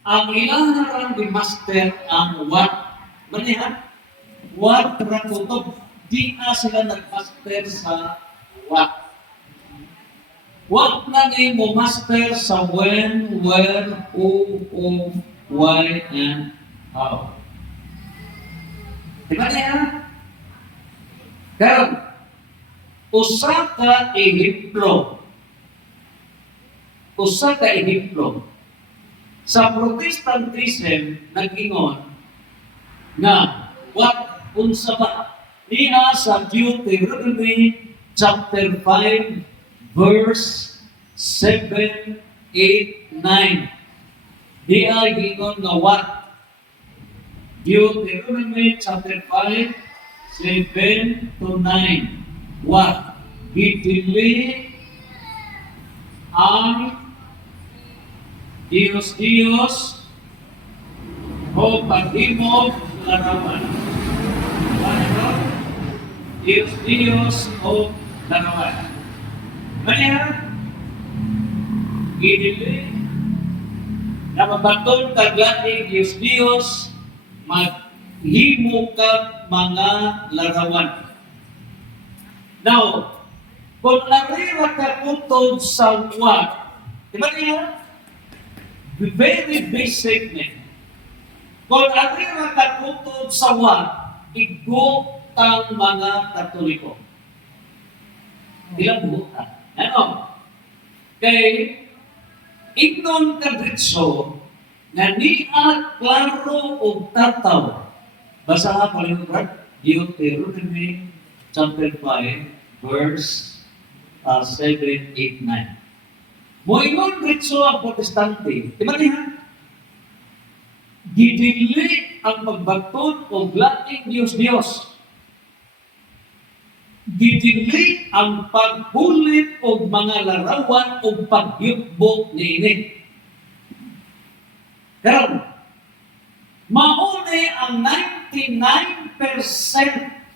Ang ilang di master ang what. Manihan, what rakutob. Di na sila nag-master sa what. What na ni mo master sa when, where, who, why, and how. Di ba niya? Karon, usa ka ehemplo. Usa ka ehemplo. Sa Protestantism, nag-ingon na what unsa ba niya sa Deuteronomy chapter 5 verse 7, 8, 9. Di ay gingon nga what? Deuteronomy chapter 5, 7 to 9. What? Gidili ang Diyos o paghimog larawan. Ano? Diyos o larawan. Kaya, gidili na mabaton kagani Diyos maghimo ka mga larawan. Now, kung narira ka utod sa what, di ba niya? Very basic na. Kung narira ka utod sa what, igo ang mga Katoliko. Ilang buta. Ano? Kay, ignon ka dritso, nga niya klaro o tataw. Basa nga palingkod, Deuteronomy chapter 5, verse 7, 8, 9. Moingon dritso ang protestante. Di ba niya? Gidili ang pagbaton o laing Diyos-Diyos. Gidili ang paghulit o mga larawan o pagyukbok nini. Karon, mauni ang 99%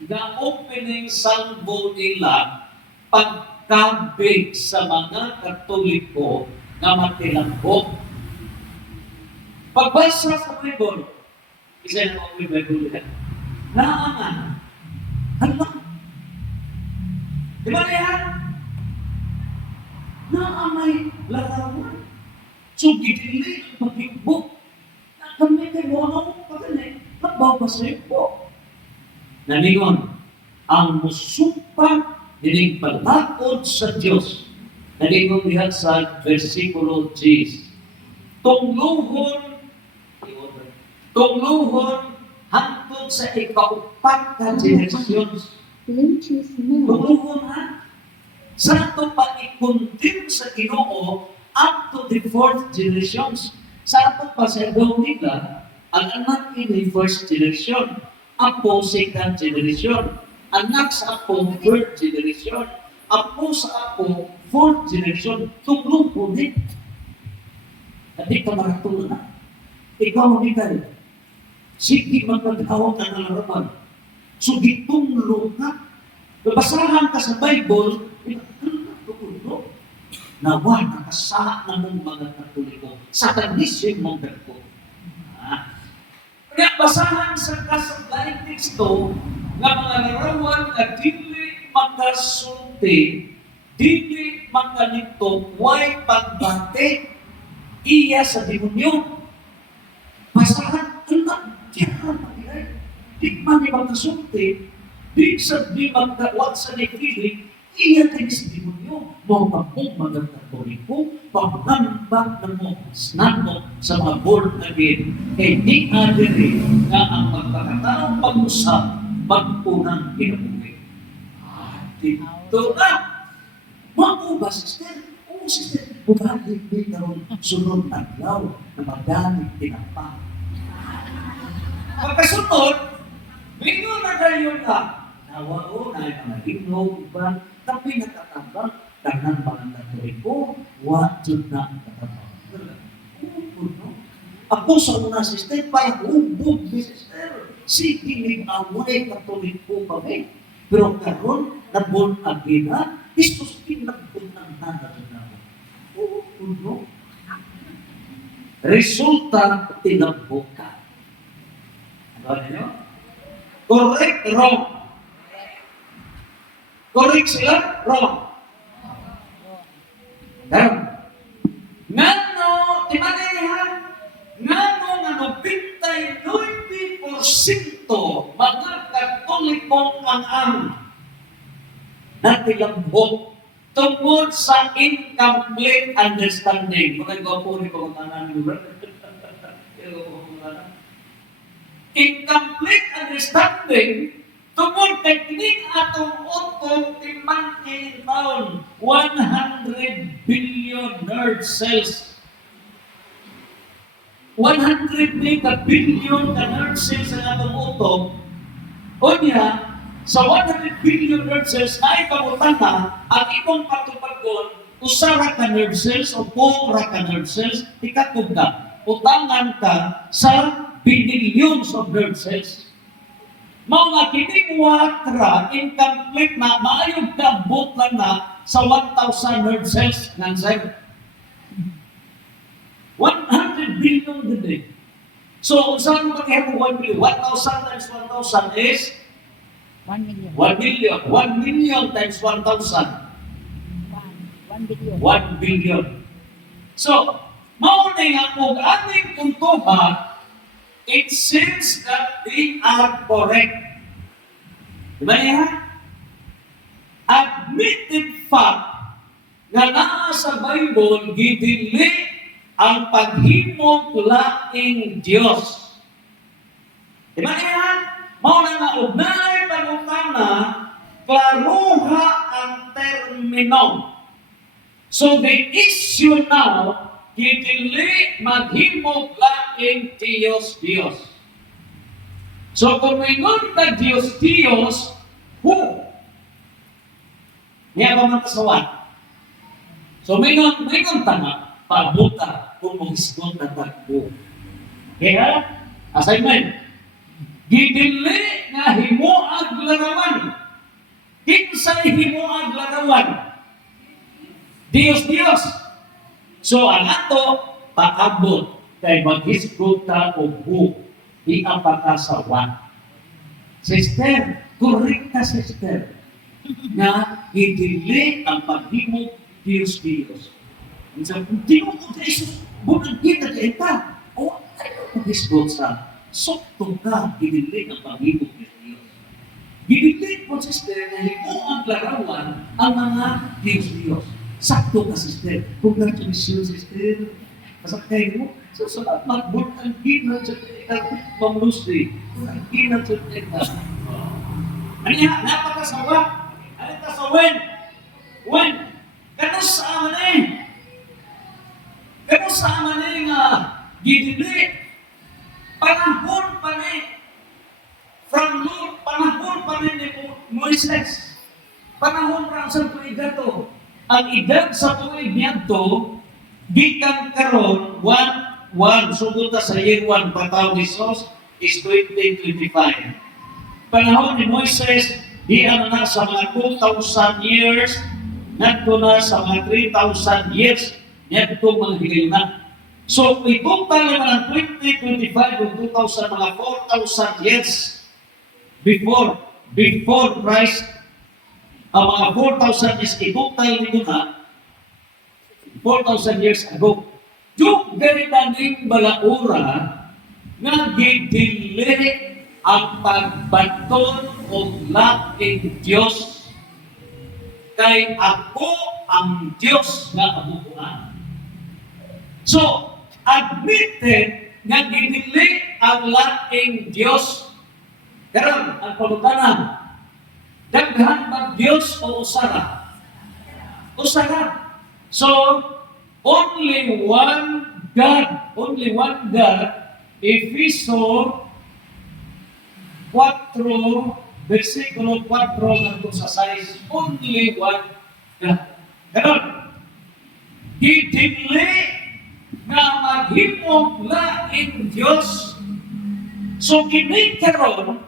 na opening salvo nila pagkabig sa mga Katoliko na matilanggok. Pagbasa sa Bible, isa na ang Bible yan, naangan, hala, di ba niya? Naamay larawan. So, gidili ang paghibok. Kami kay buwan mo pagani, nagbabasay po. Naningon, ang musupa dinig palakod sa Diyos. Naningon dihan sa versikulo 10. Tungluhon hangtod sa ikaupat ka generasyon. Tungluhon ha? Sa ito pa ikuntin sa Ginoo up to the fourth generations. Sa ato pa sa daw nila, ang anak ini first generation, apo second generation, anak sa apo third generation, apo sa apo fourth generation, tuglong po din. Hindi ka maratulog na. Ikaw ang ikay. Sige magpagawag ka ng larawan. So gitunglo ka. Babasahan ka sa Bible, tukulog. Nawa, nakasa na mong mga Katoliko. Satanism mong dagko. Kaya basahan sa kasabay teksto nga mga larawan na dili makasulti, dili makalito, way pagbate iya sa demonyo. Basahan, tiyakan magigay. Di man ibang kasulti, di magkawat sa nekilig, iya din sa demonyo. Mga pagpong mga Katoliko, paghambak na mo, snano sa mga born again, kay di adiri na ang magpakataong pag-usap, pag-unang kinabuhi. Dito na! Mga ba, sister? Oo, sister. Bukalig din karong sunod adlaw na magamit tinapa. Pagkasunod, bingo na kayo na. Nawao na yung mga himnog, iba, tapi nakatabang, tanan mga Katoliko, wajud na nakatabang. Ako sa una, sister, parang hubog, sister. Sige, away Katoliko kami. Pero karon nabon again na, Jesus pinagbun ng nana na. Oo, no? Resulta, tinambok ka. Ano niyo? Correct, wrong. Correct sila, wrong. Daron. Ngano, timanay niya, ngano nga 99% mga Katolikong ang natilambok tungkol sa incomplete understanding. Mga gwapo ni pagkakanan ni brother. Incomplete understanding tungkol teknik atong utong timangkin taon 100 billion nerve cells. 100 billion ka nerve cells ang atong utong. O niya, sa 100 billion nerve cells na ipamutana ang imong patupagon usara ka nerve cells o pura ka nerve cells, ikatog ka. Utangan ka sa billions of nerve cells. Mga kining watra, incomplete na, maayong kabot lang na sa 1,000 nerve cells ng sa'yo. 100 billion din eh. So, kung saan mag-have 1 billion? 1,000 times 1,000 is? 1 million. 1 million. 1 million times 1,000. 1 billion. 1 billion. So, maunay nga kung ating puntuhan, it seems that they are correct. Diba niya? Admitted fact nga naa sa Bible, gidili ang paghimog laing Diyos. Diba niya? Mauna nga ugnay pagutana, klaruha ang termino. So the issue now, gidili maghimog laing Diyos. So kung mayroon na Diyos, who? Niya ba matasawan? So mayroon tama, pabuta kung mag-isgot na tagbo. Kaya, assignment, gidili nga himuag larawan. Kinsay himuag larawan? Diyos. So, ang ato, paabot kay mag-isgot ka o who, di ang pagkasawa. Sister, correct ka, sister, na idili ang paghimog Diyos. Hindi mo ko sa isos, bunang kita ka ita. O, ano mag-isgot sa sokto ka, idili ang paghimog Diyos. Gidili po, sister, na himo ang larawan ang mga Diyos. Sakto ka, sister. Congratulations, sister. Pasakay mo. So, salamat mo ang ginang sa ikaw, Ma'am Lucy. Ang ginang sa ikaw. Ano yan? Napakasawa. Ano ka sa when? Ganun sa aman eh. Ganun sa aman eh nga gidili. Panahon pa ni from Lord, panahon pa ni Moises. Panahon pa ang sa tuwiga to. Ang edad sa tuwig niya to, gikan karon 1 sugot sa year 1 pataw ni Sos is 2025. Panahon ni Moises, di na sa mga 2,000 years, nagto na sa mga 3,000 years, nagto mga higil na. So, itotal naman ang 2025 o 2,000, mga 4,000 years before Christ. Ang mga 4,000 years, itotal nito na 4,000 years ago. Yung ganitaning balaura nga gidili ang pagbaton o laking Diyos kay ako ang Diyos nga abubuan. So, admitted nga gidili ang laking Diyos. Karon ang pagutanan, daghan ba Diyos o usara? Usara. So, only one God, Efeso 4, versikulo 4 hanggang sa 6, only one God. Ganon. Gidili nga maghimog laing Diyos. So, kini karon,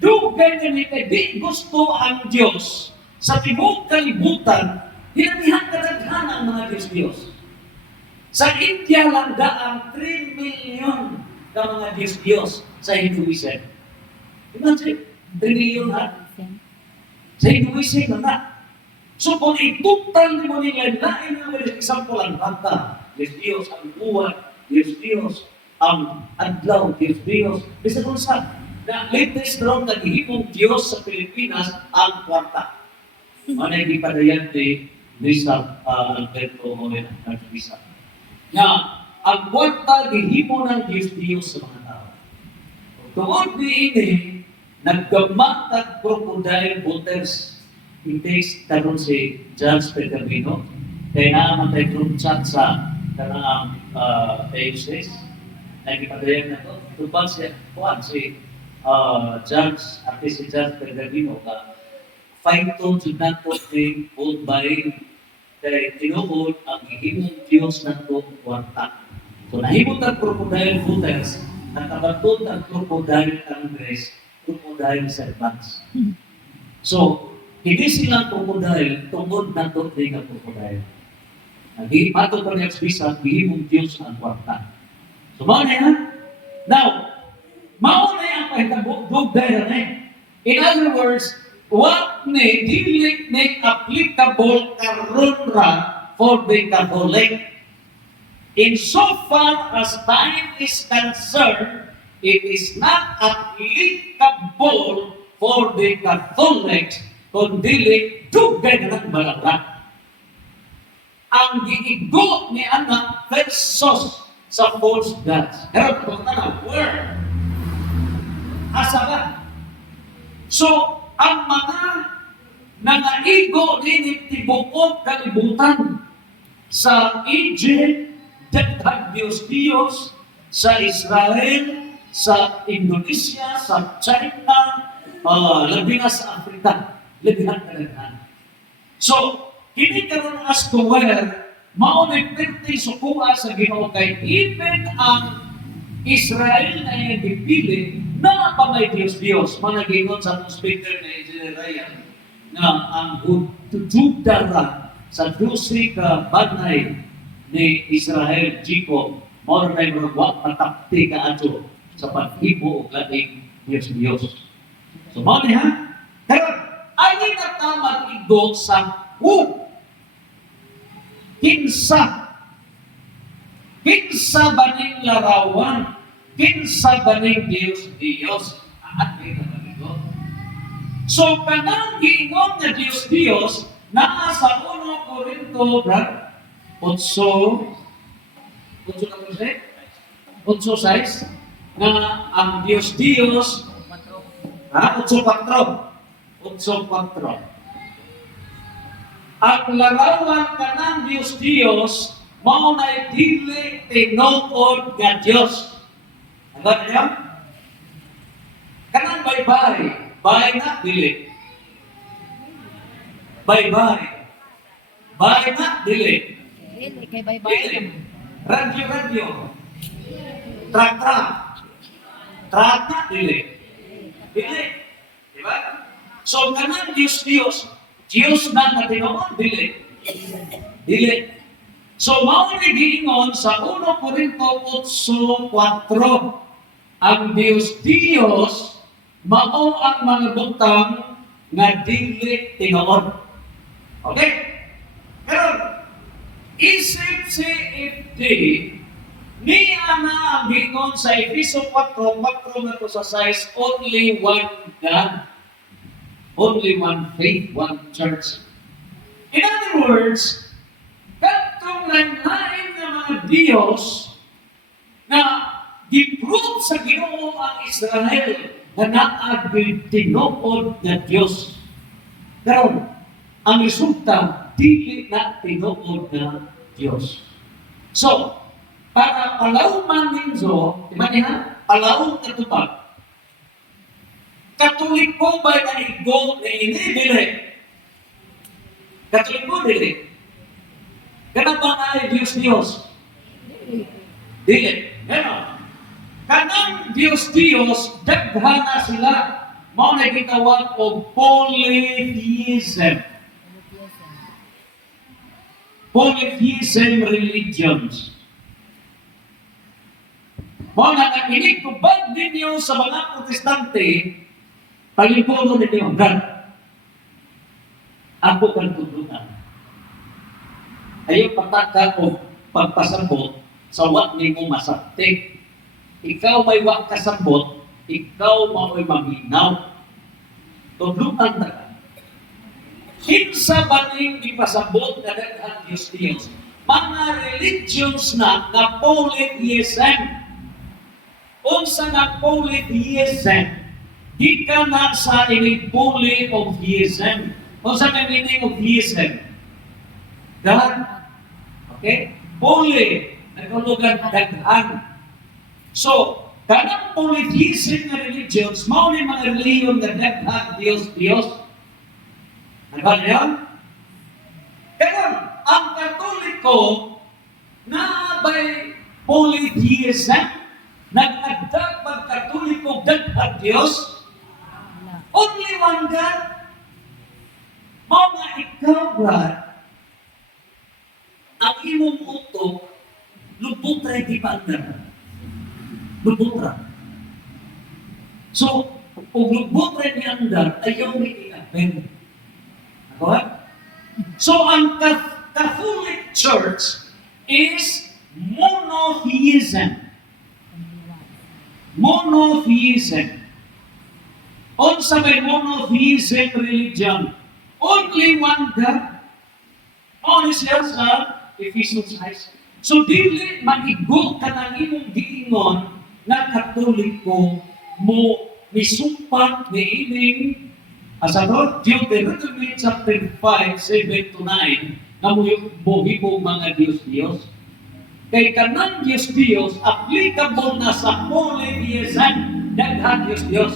dugay na di gusto ang Diyos sa tibuok kalibutan, hinanihan kadaghan ang mga Diyos. Sa India lang daang 3 million ka mga Diyos-Diyos sa Hinduism. Imagine, 3 million ha? Sa Hinduism lang na. So kung itutal mo nila, lain na mga example ang bata, Diyos-Diyos, ang buwan, Diyos-Diyos, ang adlaw, Diyos-Diyos. Bisa kung sa na latest daw naghihimong Diyos sa Pilipinas ang kwarta. Manay di padayan ni Lisa Alberto Owen at Lisa. Na ang kwarta gihimo ng Diyos-Diyos sa mga tao. Tungod ni ini, naggamat at crocodile voters. Intakes karon si Judge Pedramino. Kaya naman tayo group chat sa kanaang AUSS. Nagipadayan na ito. Tupang si Judge, at si Judge Pedramino ka, fight to na to be old by kay tinuod ang hihimong Diyos na to kwarta. So nahimot ang crocodile voters, nakabatod ang crocodile Congress, crocodile servants. So, hindi silang crocodile, tungod na to ng crocodile. Mato pa niya sa hihimong Diyos ang kwarta. So, mauna yan. Now, mauna yan pahitabo, dugay na. In other words, what ni dili ni applicable karon ra for the Catholic. In so far as time is concerned, it is not applicable for the Catholics kung dili dugay na balagla. Ang giigo ni anak versus sa false gods. Pero kung na word, asa ba? So, ang mga nangaigo din tibuok kalibutan sa Egypt, daghang Diyos-Diyos, sa Israel, sa Indonesia, sa China, labi na sa Africa, labihan kalaghan. So, hindi karon as to where maunay perti sukuha sa Ginoo kay even ang Israel na yung dipili na pa may Diyos-Diyos. Managingon sa atong speaker na Engineer Ryan na ang Judara sa 12 ka banay ni Israel, Jacob, more na yung wak matakti ka ato sa paghibo o gating Diyos-Diyos. So, mali ha? Pero, ay na tamang igo sa kinsa baning larawan, kinsa baning Diyos-Diyos. So, kanang giingon na Diyos-Diyos, naa sa 1 Corinto, 8:6, na ang Diyos-Diyos, 8:4. Ang larawan kanang Diyos-Diyos, mao na'y dili tinuod nga Diyos. Ano niya? Kanang baybay, bay na dili. Baybay. Bay na dili. Dili kay bye-bye. Radyo. Trak. Trak na dili. Dili. Diba? So kanang Diyos na tinuod dili. Dili. So, mao ni giingon sa 1 Corinto 8:4, ang Diyos mao ang mga butang nga dili tinuod. Okay? Pero, isip si FD, niya na ang giingon sa Efeso 4:4 na to sa size, only one God, only one faith, one church. In other words, katong lain-lain na mga Diyos na giprove sa Ginoo ang Israel na naagil tinuod na Diyos. Pero ang resulta, dili na tinuod na Diyos. So, para palawman ninyo, palawang katubag, Katoliko ba na igo na inibili? Katoliko dili. Ganang ba na ay Diyos-Diyos? Dili. Ganon. Kanang Diyos-Diyos, daghana sila. Mao na gitawag o polytheism. Polytheism religions. Mo na ang inikubad ninyo sa mga protestante, palipuno ninyo, God, ako kang tudungan. Ayaw pataka o pagpasabot sa wat ni mo masaktik. Ikaw may wak kasabot, ikaw may maminaw. Tudungan na ka. Kinsa ba ning ipasabot na daghang Diyos-Diyos? Mga religions na polytheism. Unsa na polytheism? Di ka na sa ini polytheism. Unsa may meaning of theism? God. Okay? Poly. Nagulugan daghan. So, kanang polytheism na religions, mao ni mga reliyon na daghang Diyos-Diyos. Ano yan? Karon, ang Katoliko na ba'y polytheism, nag-agdag pag-Katoliko daghang Diyos, only one God. Mao nga ikaw, God, ang imong utok, lubutra di paandar. Lubutra. So, kung lubutra ni andar, ayaw may i-apen. Ako? So, ang Catholic Church is monotheism. Monotheism. Unsa may monotheism religion? Only one God. Only siya sa Ephesians 6. So, dili manigo ka ng imong giingon na Katoliko mo misumpat ni ining asa to? Deuteronomy chapter 5, 7 to 9 na mo mga Diyos-Diyos. Kay kanang Diyos-Diyos applicable na sa polytheism daghang Diyos-Diyos.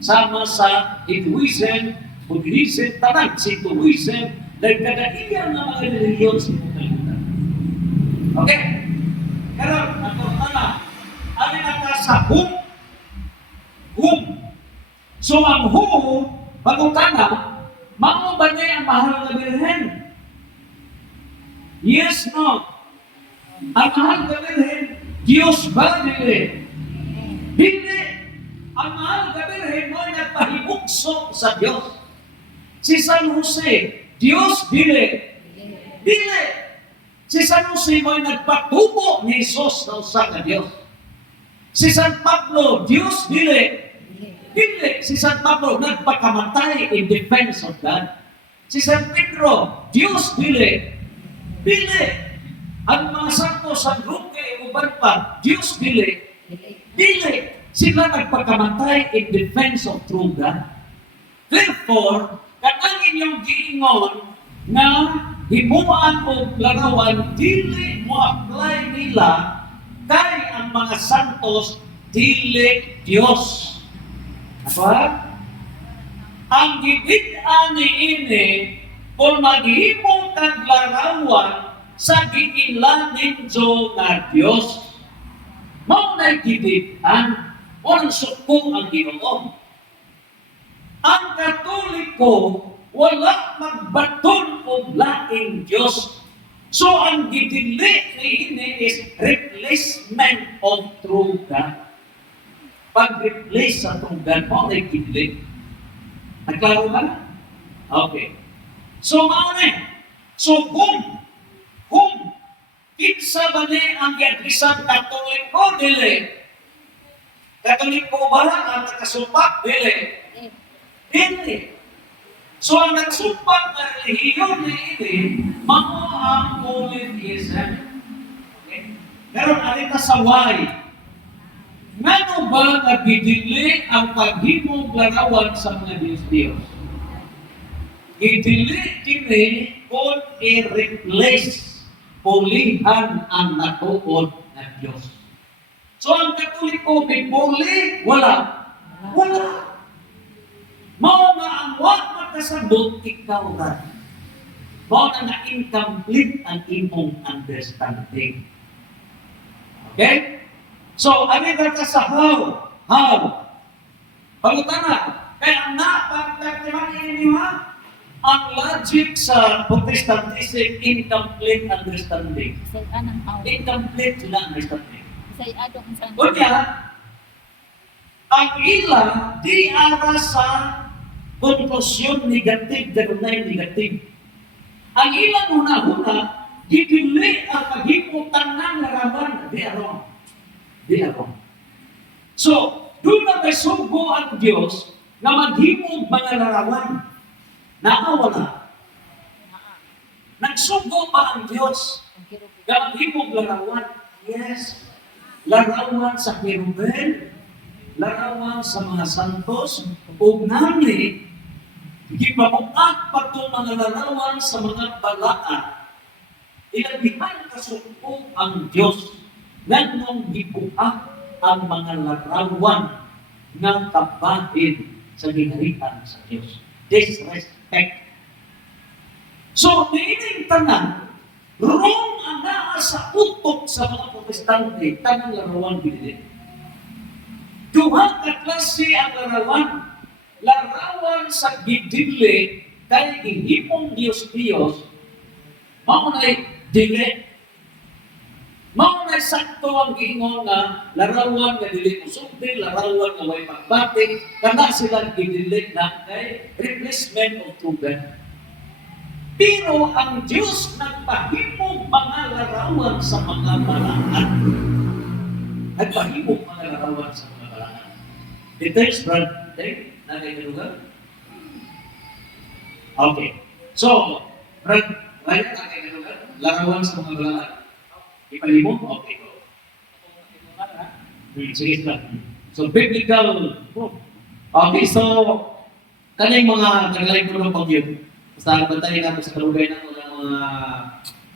Sama sa Hinduism, Buddhism, tanang Sintoism, dahil kadaiyan ng mga reliyon sa kalimutan. Okay? Karon, ako na, ano na sa hum? Hum. So ang hum, pagkutana, mao ba niya ang mahal na birhen? Yes, no. Ang mahal na birhen, Diyos ba dili? Dili. Ang mahal na birhen mo ay nagpahibukso sa Diyos. Si San Jose, Diyos dili. Dili. Si San Jose mo ay nagpatubo ni Jesus na usa ka Diyos. Si San Pablo, Diyos dili. Dili. Si San Pablo nagpakamatay in defense of God. Si San Pedro, Diyos dili. Dili. Ang mga santo, San Roque, uban pa, Diyos dili. Dili. Sila nagpakamatay in defense of true God. Therefore, kanang inyong giingon na himuan o larawan, dili mo apply nila kay ang mga santos dili Diyos. Apa? Ang gigit-an ni ini kung maghimo kag larawan sa giilanin jo nga Diyos. Mao na gigit-an on sukong ang Ginoo. Ang Katoliko wala magbaton og laing Diyos. So ang gidili ini is replacement of true God. Pag-replace sa true God, mo na gidili. Naklaro ba? Okay. So maune. So kung kinsa ba ni ang giadrisan Katoliko dili? Katoliko ba ang nakasumpak dili? Dili. So ang nagsumpak na relihiyon ni ini, mao ang polytheism. Okay? Pero alita sa why? Ngano ba nagidili ang paghimong larawan sa mga Diyos-Diyos? Gidili kini kung i-replace pulihan ang natuod na Diyos. So ang Katoliko may puli? Wala. Wala. Mao nga ang wag makasabot ikaw ra. Mao na incomplete ang imong understanding. Okay? So, ano ka sa how? How? Pagutana, kaya napagtagtiman ninyo ha? Ang logic sa Protestantism, incomplete understanding. Incomplete lang understanding. Say adong sa Unya, ang ila di ara sa konklusyon negative, ganunay negative. Ang ilang una-una, gipili ang paghimutan ng larawan. Di aron. Di aron. So, doon na may sugo ang Diyos na maghimog mga larawan. Nakawala. Nagsugo ba ang Diyos na maghimog larawan? Yes. Larawan sa kirubel, larawan sa mga santos, o nani, gipamukat pa itong mga larawan sa mga balaan. Ilabihan kasuko ang Diyos nganong gibuhat ang mga larawan ng kapatid sa ginaritan sa Diyos. Disrespect. So, niining tanan, wrong ang naa sa utok sa mga protestante, tanang larawan binili. Duha ka klase ang larawan. Larawan sa gidili kay gihimong Diyos, mao na'y dili. Mao na'y sakto ang giingon nga larawan nga dili usubdi, larawan nga way pagbati, kana sila gidili na kay replacement of true God. Pero ang Diyos nagpahimog mga larawan sa mga balaan. Nagpahimog mga larawan sa mga balaan. Details, Brad, nakikita. Okay. So, Brad, Ryan, nakikita. Larawan sa mga balaan. Ipahimog? Okay. Sige, Brad. So, biblical. Okay, so, kanang mga tagalay ko ng pag-yun. Basta bantayin natin sa kalugay ng mga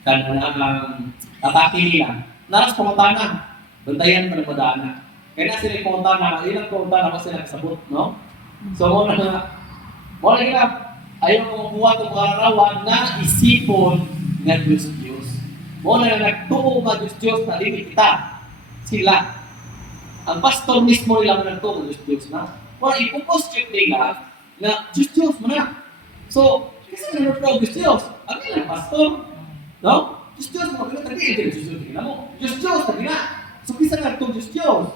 kanang atake nila. Naras pangutana. Bantayan pa ng madana. Kaya na sila pangutana. Ilang pangutana kasi nakasabot, no? So, muna nga, ayaw mo kumuha itong mga larawan na isipon ng Diyos. Muna nga nagtuo nga Diyos na limit kita. Sila. Ang pastor mismo nilang nagtuo ng Diyos na. Muna ipupostute nila na Diyos mo na. So, kasi nga nagtuo ng Diyos. Ang ilang pastor, no? Diyos mo, kaya tagin, Diyos, tagin na. So, kisa nga nagtuo Diyos.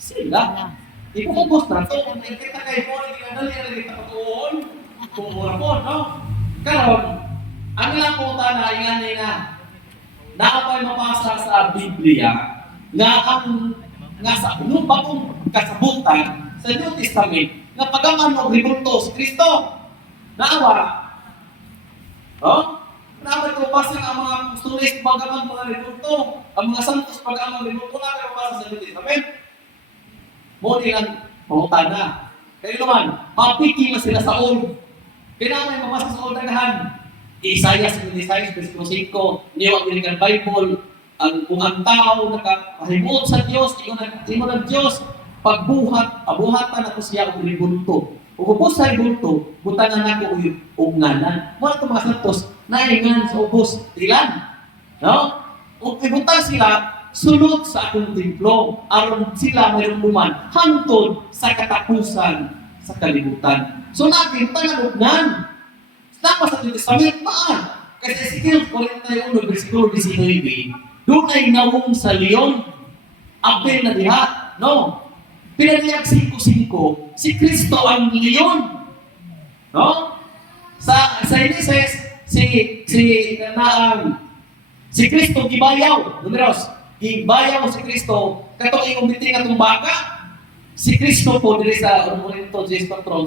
Sila. Ipupupos na ito. Kung nakikita kayo mo, hindi na kita patuon. Kung mura po, no? Karon, ang ilang punta na inganay na nakapay mapasa sa Biblia nga ang nga sa bagong kasabutan sa New Testament nga pagaman ng ribulto si Kristo. Naawa. Oh? Naman ko basa ang mga apostolis pagaman mga ribulto. Ang mga santos pagaman ribulto na kayo basa sa New Testament. Mo nilang pangutana. Kaya naman, mapiki na sila sa old. Kailangan may mabasa sa old agahan. Isaiah 56, versículo 5, niyo ang diligan Bible, kung ang tao nakahimot sa Diyos, imo ng Diyos, pagbuhat, abuhatan ako siya og ribulto. Ug ubos sa ribulto, butangan ako og nganan. Mo ato mga santos, naingan sa ubos ilan. No? Ug ibutang sila sulod sa akong templo, aron sila mayroong luman hangtod sa katapusan sa kalibutan. So natin tangan Napa sa New Testament, maan. Kasi Ezekiel 41, versikulo 19, doon ay nawong sa leon, apel na diha, no? Pinaliyag 5:5, si Kristo ang leon. No? Sa Inises, si Kristo gibayaw, numeros, gibayaw si Kristo, kato yung biting atong baka, si Kristo po, dili sa Corinto, Jesus Patron,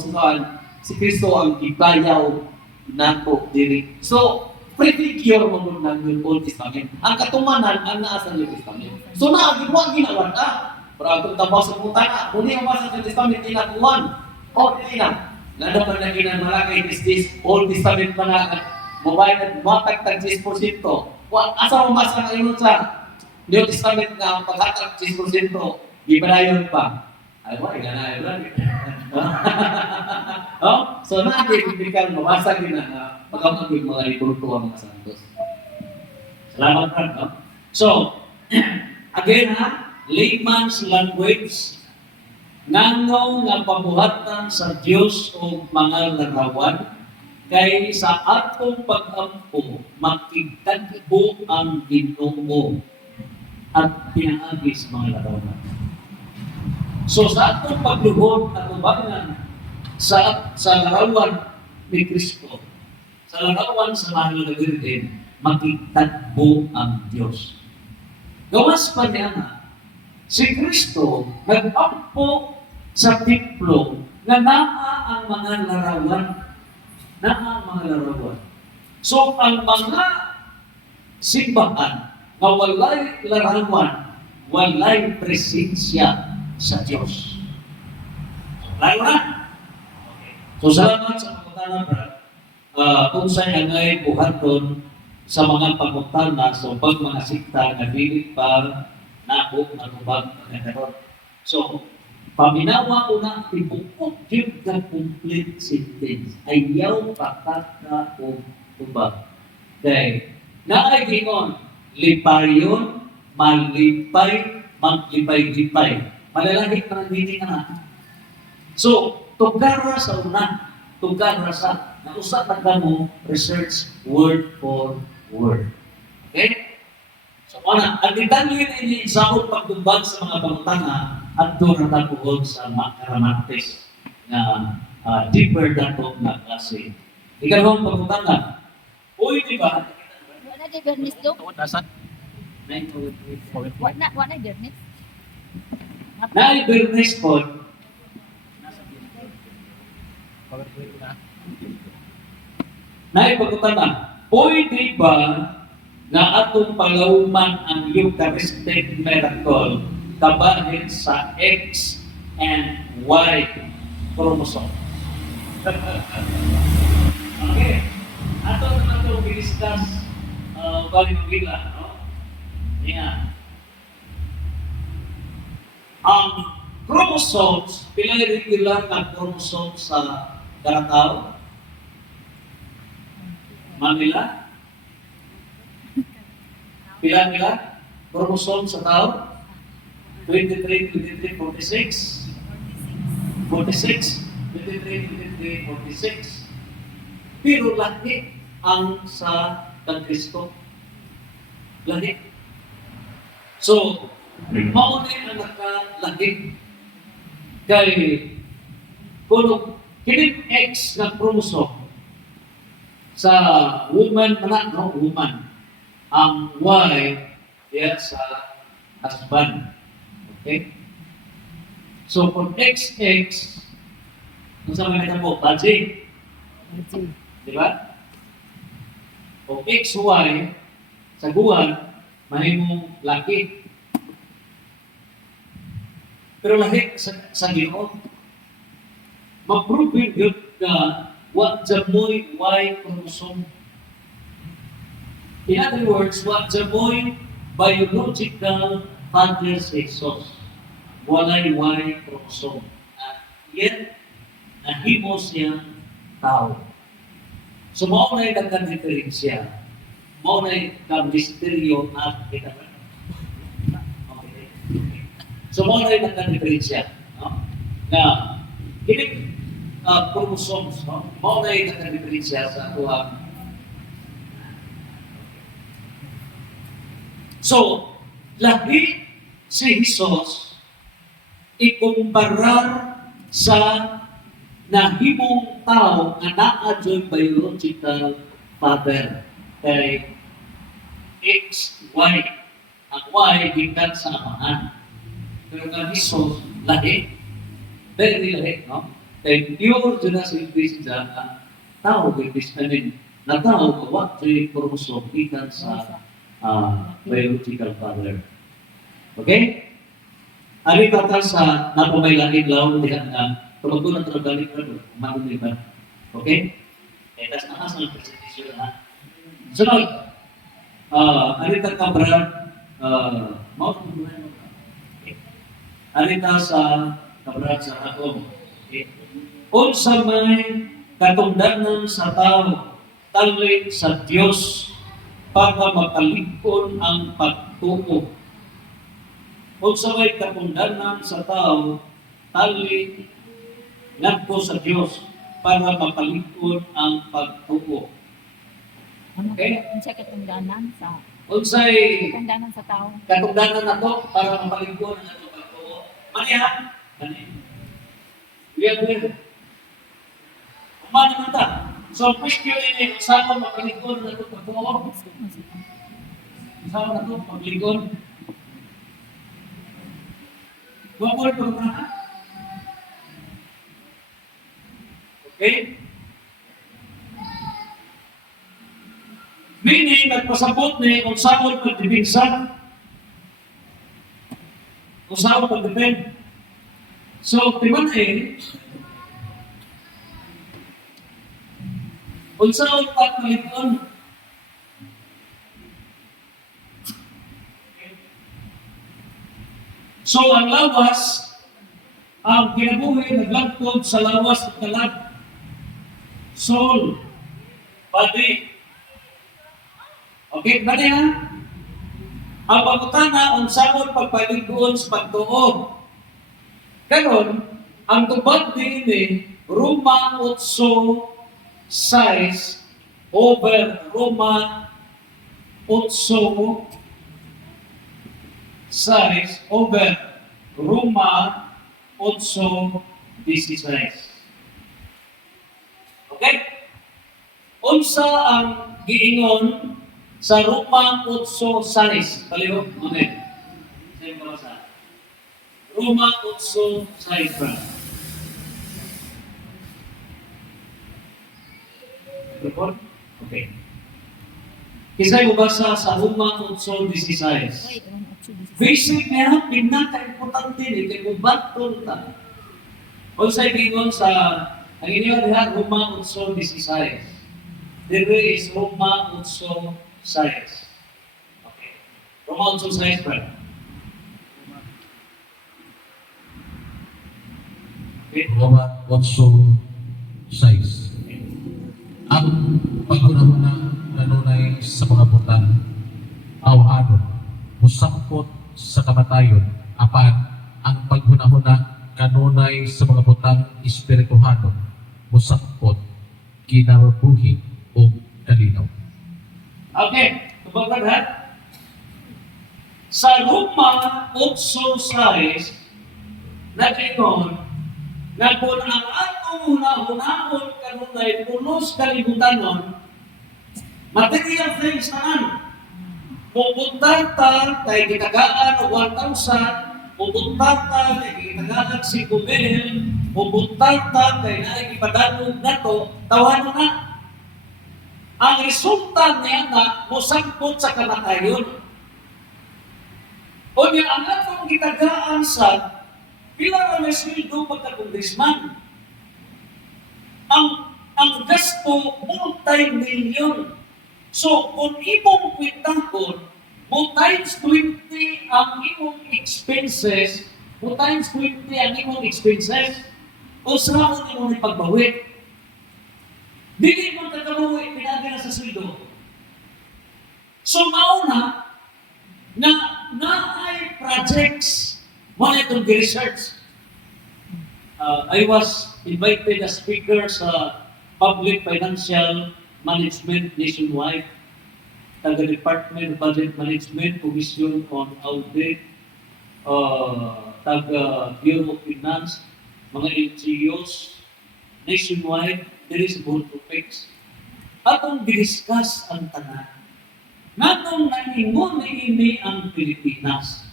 si Kristo ang gibayaw nato diri. So, prefigure mo ng Old Testament. Ang katumanan ang naa sa New Testament. So, naagibwa ginawan ka. Para itong tabaw sa putana, kung yung basa sa New Testament, tinakuhan. O, dili na. Nado pa na ginanmalakay business, Old Testament pa na, mobile at matagtag 10%. Asa mo basa na yun sa New Testament na paghatag 10%, gibarayon pa. Ay, wala na, oh? So, natin mabasa na pagkakagin mga ribulto ang mga santos. Salamat, Brad. No? So, again layman's language, nganong nga pabuhatan sa Diyos o mga larawan, kay sa atong pag-ampo, makigtagbo ang Ginoo. at pinaagi sa mga larawan. So sa atong pagluhod at ubangan sa larawan ni Kristo, sa larawan sa mahal na Birhen, makitagbo ang Diyos. Gawas pa niya na, si Kristo nag-ampo sa templo na naa ang mga larawan. Naa ang mga larawan. So ang mga simbahan na walay larawan, walay presensya sa Diyos. Lalo na. So salamat sa pagkutana, Brad. Kung sa'yo ngay buhaton sa mga pagkutana sa pag mga sikta na bilit pa nako natubag na. So, paminawa ko na ibukot yung the complete sentence. Ayaw pataka o tubag. Dahil, naagingon, lipayon, malipay, maglipay-lipay. Malalagit na hindi na. So, tugara sa una, tugara sa, nausap na mo, research word for word. Okay? So, una, ang itanggin ini sa pagtumbag sa mga pangutana at doon na tapuhod sa makaramantes na deeper dato na klase. Ikalawang pagutana, uy, di ba? Wala di Bernice do? Nasaan? Wala Bernice. Na-Bernice po, PowerPoint na. naipagutana, pwede ba na atong palauman ang Eucharistic miracle kabahin sa X and Y chromosome? Okay. Atong i-discuss bali magila, no? Yeah. Ang chromosomes, pila regular na chromosome sa karatao? Manila? Pila chromosome sa tao? 23, 23, 46? 46? 23, 23, 46? Pero lahi ang sa Kristo. Lahi. So, mauni ang nakalahi. Kay, kung kining X na chromosome sa woman, woman, ang Y diya sa husband. Okay? So, kung XX, kung sa mga mo, budget. Di ba? Kung XY, sa buwan, mahimong laki. Pero lahi sa Ginoo, ma-prove yun ka what jamoy Y chromosome. In other words, what jamoy biological father sa Jesus. Walay Y chromosome. At yet, nahimo siya tao. So, mao na yung nagka-diferensya. Mao na yung misteryo at kita. Okay. So, mao na yung nagka-diferensya. No? Na, kinig chromosomes, no? Mao na yung nagka-diferensya sa tuwang. So, lahi si Jesus ikumparar sa nahimong tao na naa-joy biological father kay X, Y. Ang Y, gikan sa amahan. Pero nga Jesus, lahi. Very lahi, no? Kay pure dyan na sa English dyan, ang tao, English na din, na tao, kawa, joy chromosome, gikan sa biological father. Okay? Ari tatal sa napamailain law diha na tumagulan tra balik ra manun ba. Okay? Tas na sa presentation na. Sunod. Ari ta ka brad mao tugulan mo. Ari ta sa kabrad sa ako. Okay. Unsa may katungdanan sa tao tali sa Dios para makalikon ang pagtuo. Kung sa may kapundanan sa tao, tali ngadto sa Diyos para mapalikon ang pagtuo. Okay? Ang sa katungdanan sa Unsay Tandaanan sa tao. katungdanan na to para mapalingkuhan ang ato pagtuo. Manihan? Mani. Weird. Umano man ta. So, ang question ini, saan mapalingkuhan ang ato pagtuo? Saan na to? Paglingkuhan? Wapol ko na. Okay? Meaning, nagpasabot ni kung saan pagdibinsan, kung saan pagdipin. So, timan kung saan pagdipin, so, ang lawas, ang kinabuhi, naglagtod sa lawas at kalag. Soul, body. Okay, bali ha? Ang pagkutana, ang saan pagpalingkuhan sa pagtuo. Karon, ang tubag din Roma 8 size over Roma 8 size over Roma 8:16. Okay? Unsa ang giingon sa Roma 8:6? Paliho, amen. Sa'yo babasa. Roma 8:6 pa. Report? Okay. Kisa'y mabasa sa Roma 8:16. Wait, Basic niya, pinaka-importante ni kay kubatol ta. O sa gingon sa ang inyo diha Roma 8:16. Dire is Roma 8:6. Okay. Roma 8:6 pa. Okay. Roma 8:6. Ang paggunahuna nanunay sa mga butang awhadon musangkot sa kamatayon apan ang paghunahuna kanunay sa mga butang espirituhanon musangkot kinabuhi o kalinaw. Okay. Tubag ha? Sa Roma 8:6 nag-ingon na kung ang atong hunahunahon kanunay pulos kalibutanon, material things naman. Pupunta ta kay gitagaan o 1,000, pupunta ta kay gitagaan 5,000, pupunta ta kay naikipadalog na to, tawano na. Ang resulta niya na musangkot sa kamatayon. O niya ang atong gitagaan sa pila na sweldo pagka-congressman. Ang gasto multi-million. So, kung imong kwentahon, mo times 20 ang imong expenses, o saan mo imong ipagbawi? Dili mo kagabawi, pinagi na sa sweldo. So, mauna, na-ay projects, mo na itong research. I was invited as speaker sa Public Financial Management nationwide, taga Department of Budget Management, Commission on Audit, taga Bureau of Finance, mga NGOs, nationwide, there is board topics. Atong discuss ang tanan. Natong naingon na ini ang Pilipinas,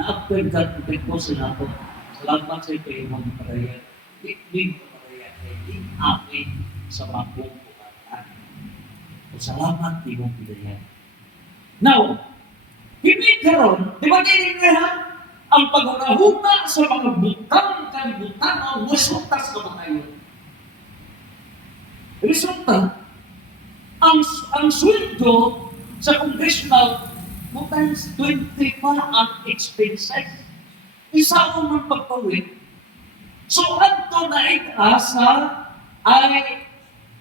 na after that, ko sila po, salamat sa ipahimong paraya, ikling paraya, ikling amin sa mabong salamat di mong pilihan. Now, hindi karon, di ba nilinggahan ang paghunahuna sa mga butang kalibutan ang resulta sa kamatayon. Resulta, ang sweldo sa congressional mo times 20 pa ang expenses. Isa mo ng pagpawid. So, ato na sa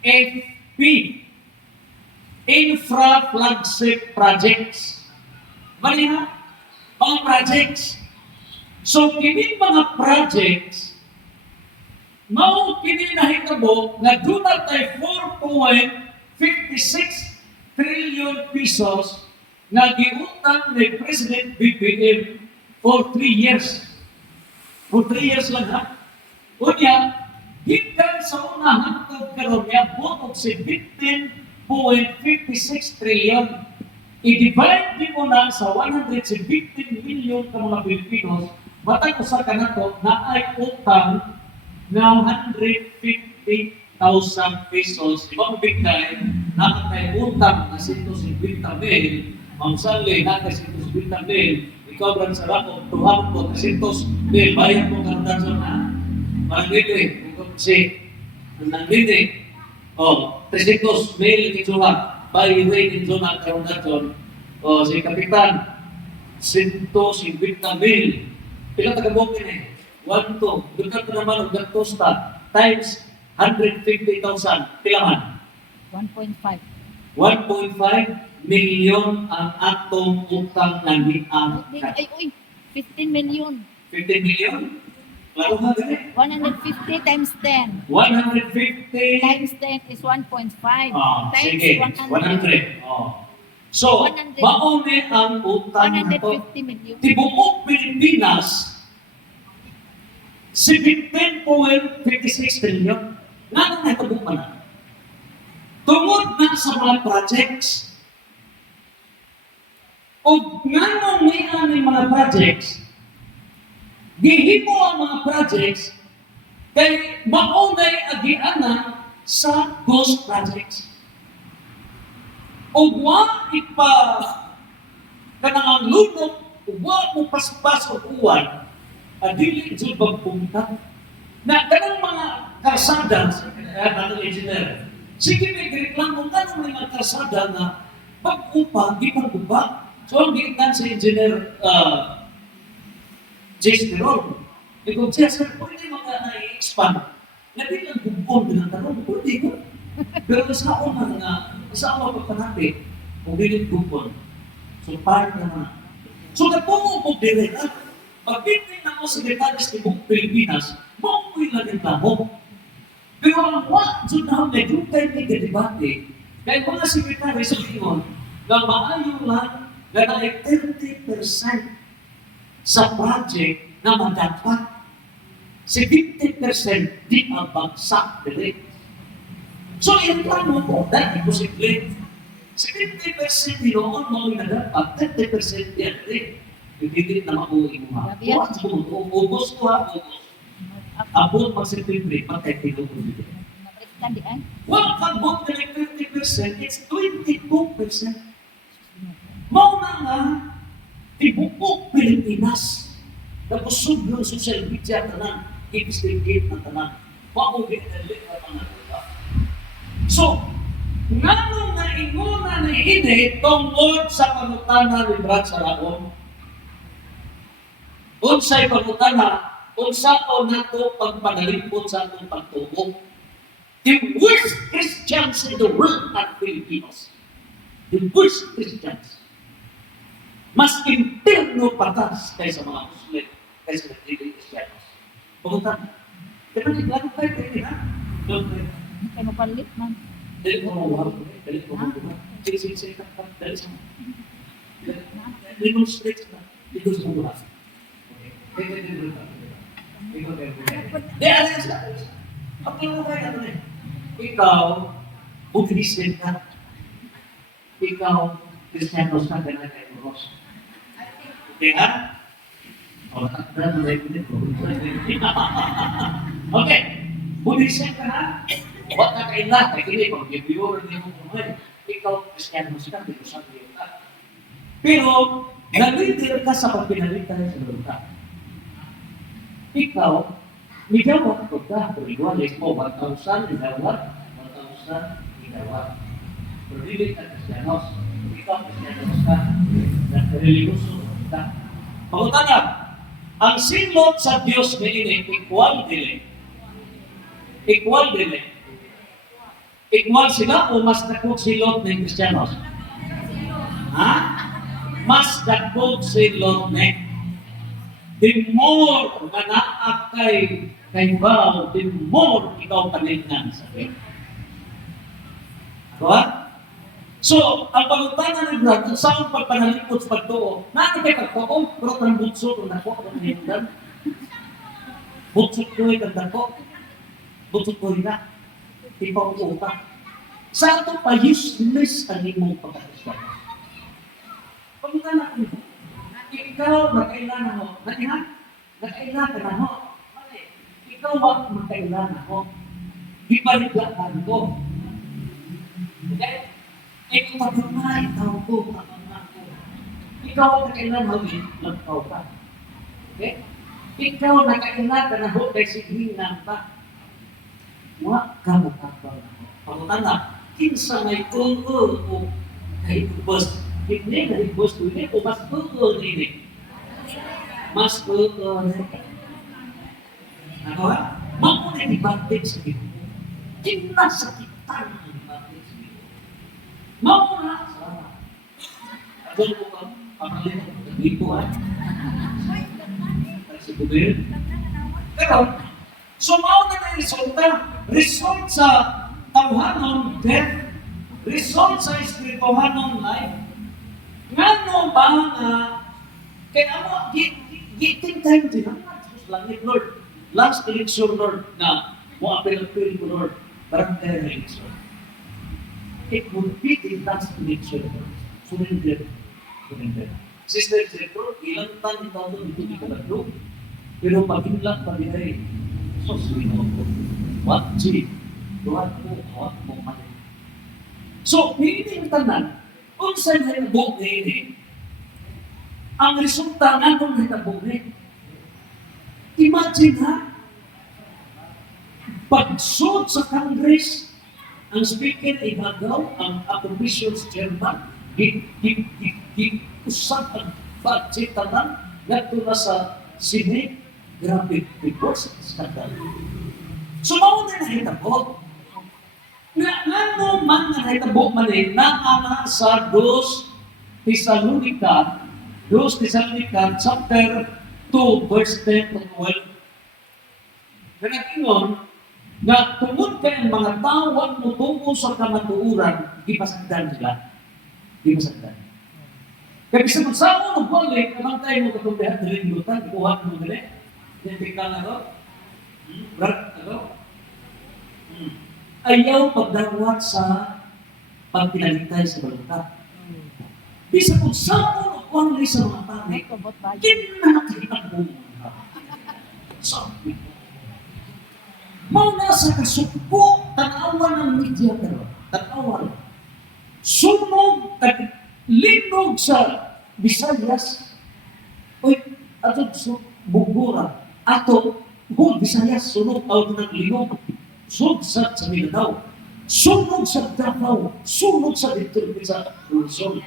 IFP. Infra flagship projects. Bali na, mga projects. So, kini mga projects, mao kini nahitabo na doon tayo 4.56 trillion pesos nga giutang ni President BBM for 3 years. For 3 years lang ha. Unya, gikan sa una hangtod karon niya botog si 15.56 trillion. I-divide di mo na sa 115 million ka mga Pilipinos, matag usa ka na to na ay utang na 150,000 pesos. Di ba mo bigay, nakakay utang na 150 mil, ang sali na 150 mil, ikaw rin sa lakot, tuhap ko 300 mil, bayan mo karundan sa na. Parang dito kung si, nandito oh, 300 mil ituha, bayan mo ituha karundan o si Kapitan, 150 mil, pila tagabukin 1, 2, dukat naman ang gatosta, times 150,000, pila man? 1.5. 1.5 million ang atong utang na niang Ay, uy, 15 million. 15 million? Lalo nga gani? 150 times 10. 150 Times 10 is 1.5. Times sige, 100. So, 100. mauni ang utang na to. 150 million. Tibuok Pilipinas, 17.56 trillion. Nga na ito pa na. Tungod na sa mga projects, o nga nung may mga projects, gihimo ang mga projects kay maunay agianan sa ghost projects. O wa ipa kanang lunok, wa mo paspas o uwan, adili jud pagpunta. Na kanang mga karsada, nato engineer, sige may reklamo kanang mga karsada na pag-upa, di pag-upa. So ang gitan sa engineer Jace Tirol, ikaw siya, sir, pwede mga na-expand. Nabi lang bubon din ang tanong, pwede ko. Pero sa ako pagpanati, kung hindi bubon. So, part naman. So, natungo ko din rin, pag-bintin na ako sa detalles ng buong Pilipinas, maungoy lang yung lamo. Pero ang wak, so na may group tayo may debate, kaya mga sekretary sa Pilipinas, na maayo lang na ay 30% sa project na madapat. Si 50% di ang bagsak direct. So, yung plano ko, dahil posible. Si 50% dinoon mo yung nadapat, 30% yan din. Hindi na makuha mo ha. Ubos ko ha, ubos. Abot mag-September, patay tilo ko dito. Nabalikan di ay. Wala kang bot na 50%, it's 22%. Mau na nga, tibuok Pilipinas. Nagusog ng social media tanan, i-distribute na tanan. Maugit na lit na tanan. So, nga nung nainguna na ini tungkol sa pangutana ni Brad Saraon, unsay pangutana, unsa o nato pagpanalipod sa atong pagtubo. The worst Christians in the world are Filipinos. The worst Christians. Mas impierno patas kaysa mga Muslim, kaysa mga Kristiyanos. Pangutana. Diba naglago kayo kayo ha? Kaya mapalit man. Dali ko mawawag. Dali ko mawawag. Sige, dali sa mga. Demonstrate sa mga. Dito sa mga. Di, alin sa. Ang tingin mo kayo na ikaw, Buddhism ka. Ikaw, Kristiyanos ka, ganun kayo Diyos. Okay, ha? Okay, Buddhism ka ha? Huwag na kayo na, kaya hindi ko, give-viewer din mo kumay. Ikaw, Kristiyanos ka, dito sa iyo ka. Pero, nag-leader ka sa pagpinalitan sa luta. Ikaw, midawat ko ka, kung igualis mo, 1,000 midawat, 1,000 midawat. Pero hindi ka Kristiyanos. Ikaw, Kristiyanos ka, religiyoso ka. Pagkutana, ang sinlot sa Diyos na ini, equal dili. Equal dili. Equal sila o mas dakot silot ng Kristiyanos? Ha? Mas dakot silot ng the more na naak kay Bao, the more ikaw panignan sa Diyos. Diba? So, ang pangutanan ni Brad, kung saan pagpanalikod sa pagtuo, nakakay pagtuo, pero kang butso, kung nako, kung nahindan. Butso ko yung dako. Butso ko na. Ipaw ka. Sa ito pa, useless ang imong pagkakasya. Pangutanan ko, ikaw, nakailan ako. Nakailan ka na ako. Ikaw ba makailan ako? Ipaliglaan ko. Okay? Ikaw pagmamay, tao ko, pagmamay ko. Ikaw nakailan ako, lagpaw ka. Okay? Ikaw nakailan ka na ako, kay siglingan ka. Wa ka makakaw na ako. Pangutana, kinsa may ulo o kay ubos. Hindi na ubos ko ini, o mas ulo ini. Mas ulo ini. Ano ha? Mamunay ni Baptid sa iyo. Kinasakitan ni Baptid sa iyo. Mamunay sa iyo. Doon ko ba? Pamalit ang nagbibuan. Si Bubir. Pero, so mauna na resulta. Result sa tawhanon death. Result sa espirituhanon life. Nga no ba nga, kaya mo, giting time din ang langit, Lord. Last election, Lord, na mo apel-apel ko, Lord, parang kaya election. It would be the last election, Lord. Surrender. Surrender. Sister Jethro, ilang tan ito dito di kalaglo. Pero pag-inlang pa din ay, so sino ko. What? G. Duhat mo, awat mo, mali. So, meaning tanan, kung saan na nabog na ini, ang resulta nga kung nabog na ini, imagine ha, pagsud sa Congress, ang speaker ay hagaw, ang appropriations chairman, usap ang budget tanan, nagto na sa Senate, grabe, because skandal. So, mauna na hitabo, ano man na hitabo man na ana sa 2 Thessalonica, chapter 2, verse 10 to 12. Kanagingon, na tungod kay ang mga tawag mo tungo sa kamatuuran, ipasagdan sila. Ipasagdan. Kaya bisa kung saan mo balik, naman tayo mo katumbihan na rin lutan, kuha mo nila. Yan tingnan na ito. Brad, ano? Ayaw pagdawat sa pagpinalitay sa balita. Bisa kung saan mo kuha nila sa mga tao, May kubot ba? kinakita mo mga sabi ko. Mauna sa kasuko, tanawan ng media pero, tanawan. Sunog at linog sa Visayas. Uy, ato sa Bugura. Ato, Visayas, sunog out ng linog. Sunog sa Mindanao. Sunog sa Davao. Sunog sa dito sa Luzon.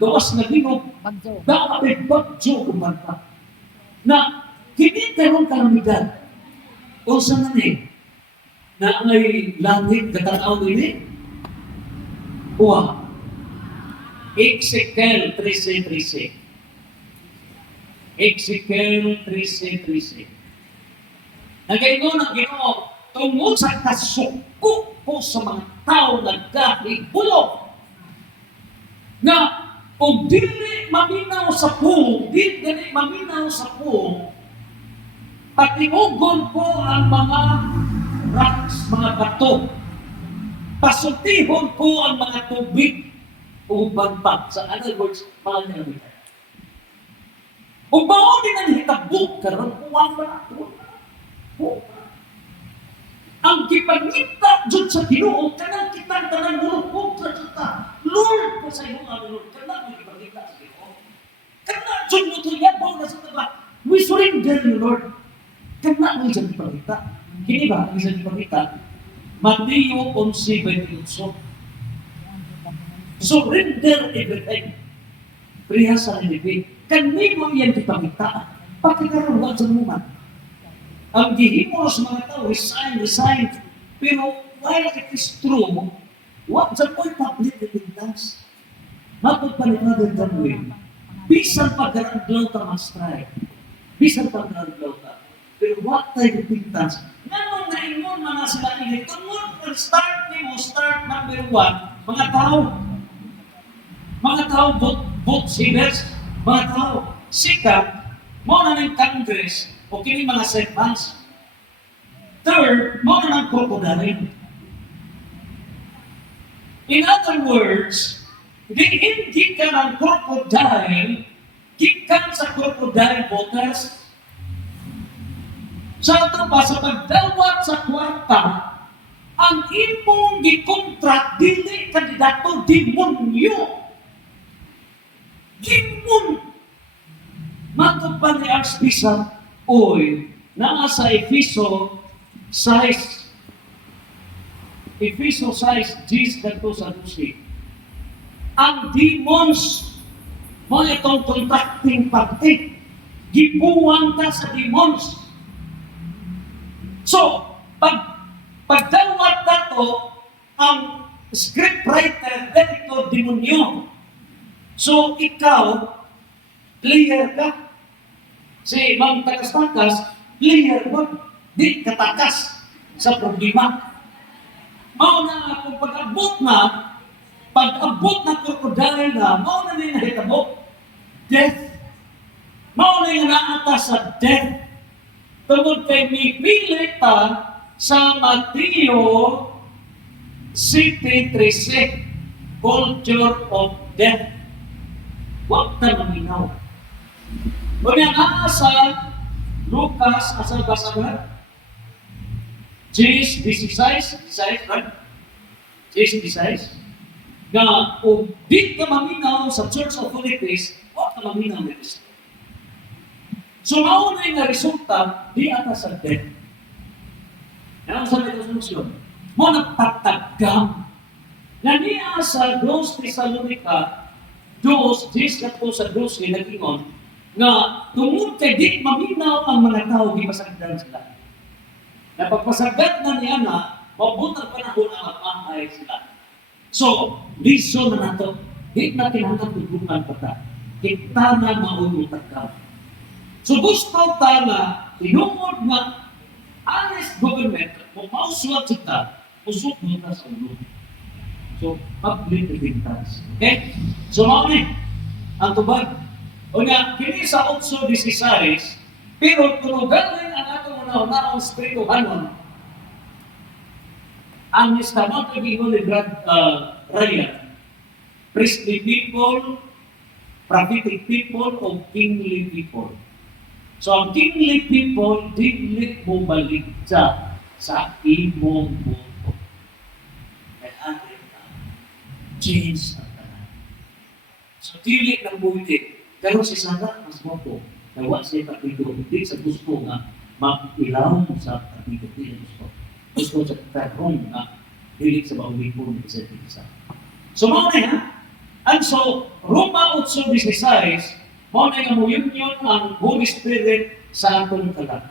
Gawas na linog. Bagyo. Dapat bagyo kumanta. Na, hindi karoon kalamidad. O sa nani, na may langit katanaw nini, uwa, Ezekiel 13:13. Ezekiel 13:13. Nagayon ang Ginoo tungod sa kasuko po sa mga tao nagkahigulo na kung dili maminaw sa puong, dili maminaw sa puong, patiugon po ang mga rocks, mga bato. Pasultihon po ang mga tubig o bagpag. Sa other words, mga nilamitan. Kung baon din ang hitabok, karoon po ang mga ang kipagita dyan sa Ginoo, kanang kitang tanang mulukog sa kita. Lord, po sa iyong Lord, kanang magkipagita sa Ginoo. Kanang dyan mo ito yabaw na sa taba. We surrender you, Lord. Kanang mo isang kipagita. Kini ba ang isang kipagita? Mateo 11:28. Surrender everything. Priya sa nilibig. Kanino yan kipagita? Pakikaroon sa muman. Ang gihimo sa mga tao, resign. Pero while it is true, what the point public repentance? Mapod pa ni Father Darwin, bisan pagkaraglaw ka mag-strike, bisan pagkaraglaw ka. Pero what type of repentance? Ganun na ingon mga sila ini, tungod start number 1, mga tao, vote savers, mga tao, sikat, mo na ng Congress, o kini mga segments. Third, mo na ng crocodile. In other words, hindi ka ng crocodile, gikan sa crocodile voters. Sa ito pa, sa pagdawat sa kwarta, ang imong gikontract, dili kandidato, demonyo. Demon! Matupad ni Archbishop, oy, naa sa Efeso 6, Efeso 6, 10 kanto sa 12. Ang demons, mo itong contracting party, gibuwang ka sa demons. So, pagdawat na to, ang scriptwriter, director, demonyo. So, ikaw, player ka. Si Mang Takas-Takas, player ka. Di katakas sa problema. Mao na kung pag-abot na crocodile na, mao na nila hitabo. Death. Mao na yung naata sa death. Tungod kay mipili ta sa Mateo City 13, culture of death. Huwag na maminaw. Kung sa Lucas, asal basa ba? 16, right? 16. Nga, kung di ka maminaw sa Church of Holy Christ, huwag ka maminaw na Cristo. So, mauna yung resulta, di ata sa death. Yan ang sabi ng solusyon. Mo nagtatagam. Na niya sa 2 Thessalonica, 10 kato sa 12, nag-ingon, nga tungod kay di maminaw ang mga tao, di masagdan sila. Napagpasagad na niya na, mabutang panahon ang mapahay sila. So, liso na nato, di na kinahanglan tutunan pa ta. Kita na maunutag ka. So gusto ta na tinungod na honest government, kung mauswat kita, usok mo ta sa ulo. So, public repentance. Okay? So, mauni, ang tubag. O nga, kini sa 8:16, pero kung gawin ang atong una-unaong spirituhanon, ang nistamang kagigol ni Brad Ryan, priestly people, prophetic people, o kingly people. So, ang kingly people, dili mo balik sa imong buto. Kaya atin na, change ang tanan. So, dili ng buti. Pero si Sarah, mas moto. Nawa siya partido. Hindi sa gusto nga, mag-ilaw sa partido. Hindi gusto. Gusto sa karong nga, dili sa bawin po ng isa't isa. So, mga na, and so, Roma 8:16, mao na nga mo-union ang Holy Spirit sa atong kalat.